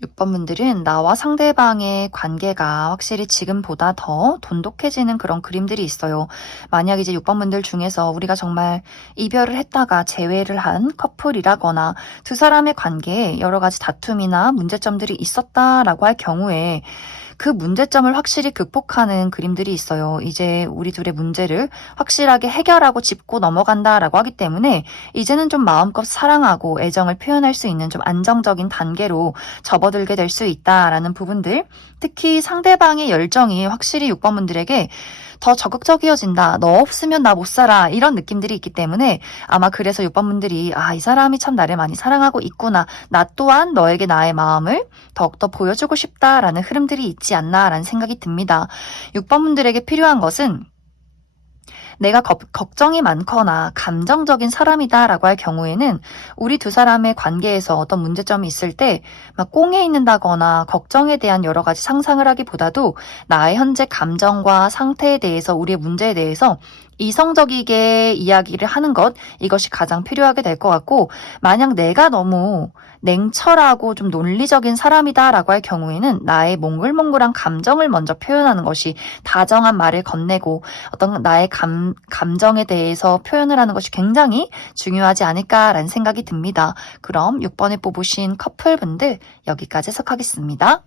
6번분들은 나와 상대방의 관계가 확실히 지금보다 더 돈독해지는 그런 그림들이 있어요. 만약 이제 6번분들 중에서 우리가 정말 이별을 했다가 재회를 한 커플이라거나 두 사람의 관계에 여러 가지 다툼이나 문제점들이 있었다라고 할 경우에 그 문제점을 확실히 극복하는 그림들이 있어요. 이제 우리 둘의 문제를 확실하게 해결하고 짚고 넘어간다라고 하기 때문에 이제는 좀 마음껏 사랑하고 애정을 표현할 수 있는 좀 안정적인 단계로 접어들게 될 수 있다라는 부분들, 특히 상대방의 열정이 확실히 6번분들에게 더 적극적이어진다. 너 없으면 나 못 살아. 이런 느낌들이 있기 때문에 아마 그래서 6번분들이 이 사람이 참 나를 많이 사랑하고 있구나. 나 또한 너에게 나의 마음을 더욱더 보여주고 싶다라는 흐름들이 있지 않나라는 생각이 듭니다. 6번분들에게 필요한 것은 내가 걱정이 많거나 감정적인 사람이다라고 할 경우에는 우리 두 사람의 관계에서 어떤 문제점이 있을 때 막 꽁에 있는다거나 걱정에 대한 여러 가지 상상을 하기보다도 나의 현재 감정과 상태에 대해서 우리의 문제에 대해서 이성적이게 이야기를 하는 것, 이것이 가장 필요하게 될 것 같고, 만약 내가 너무 냉철하고 좀 논리적인 사람이다라고 할 경우에는 나의 몽글몽글한 감정을 먼저 표현하는 것이 다정한 말을 건네고 어떤 나의 감정에 대해서 표현을 하는 것이 굉장히 중요하지 않을까라는 생각이 듭니다. 그럼 6번을 뽑으신 커플분들 여기까지 해석하겠습니다.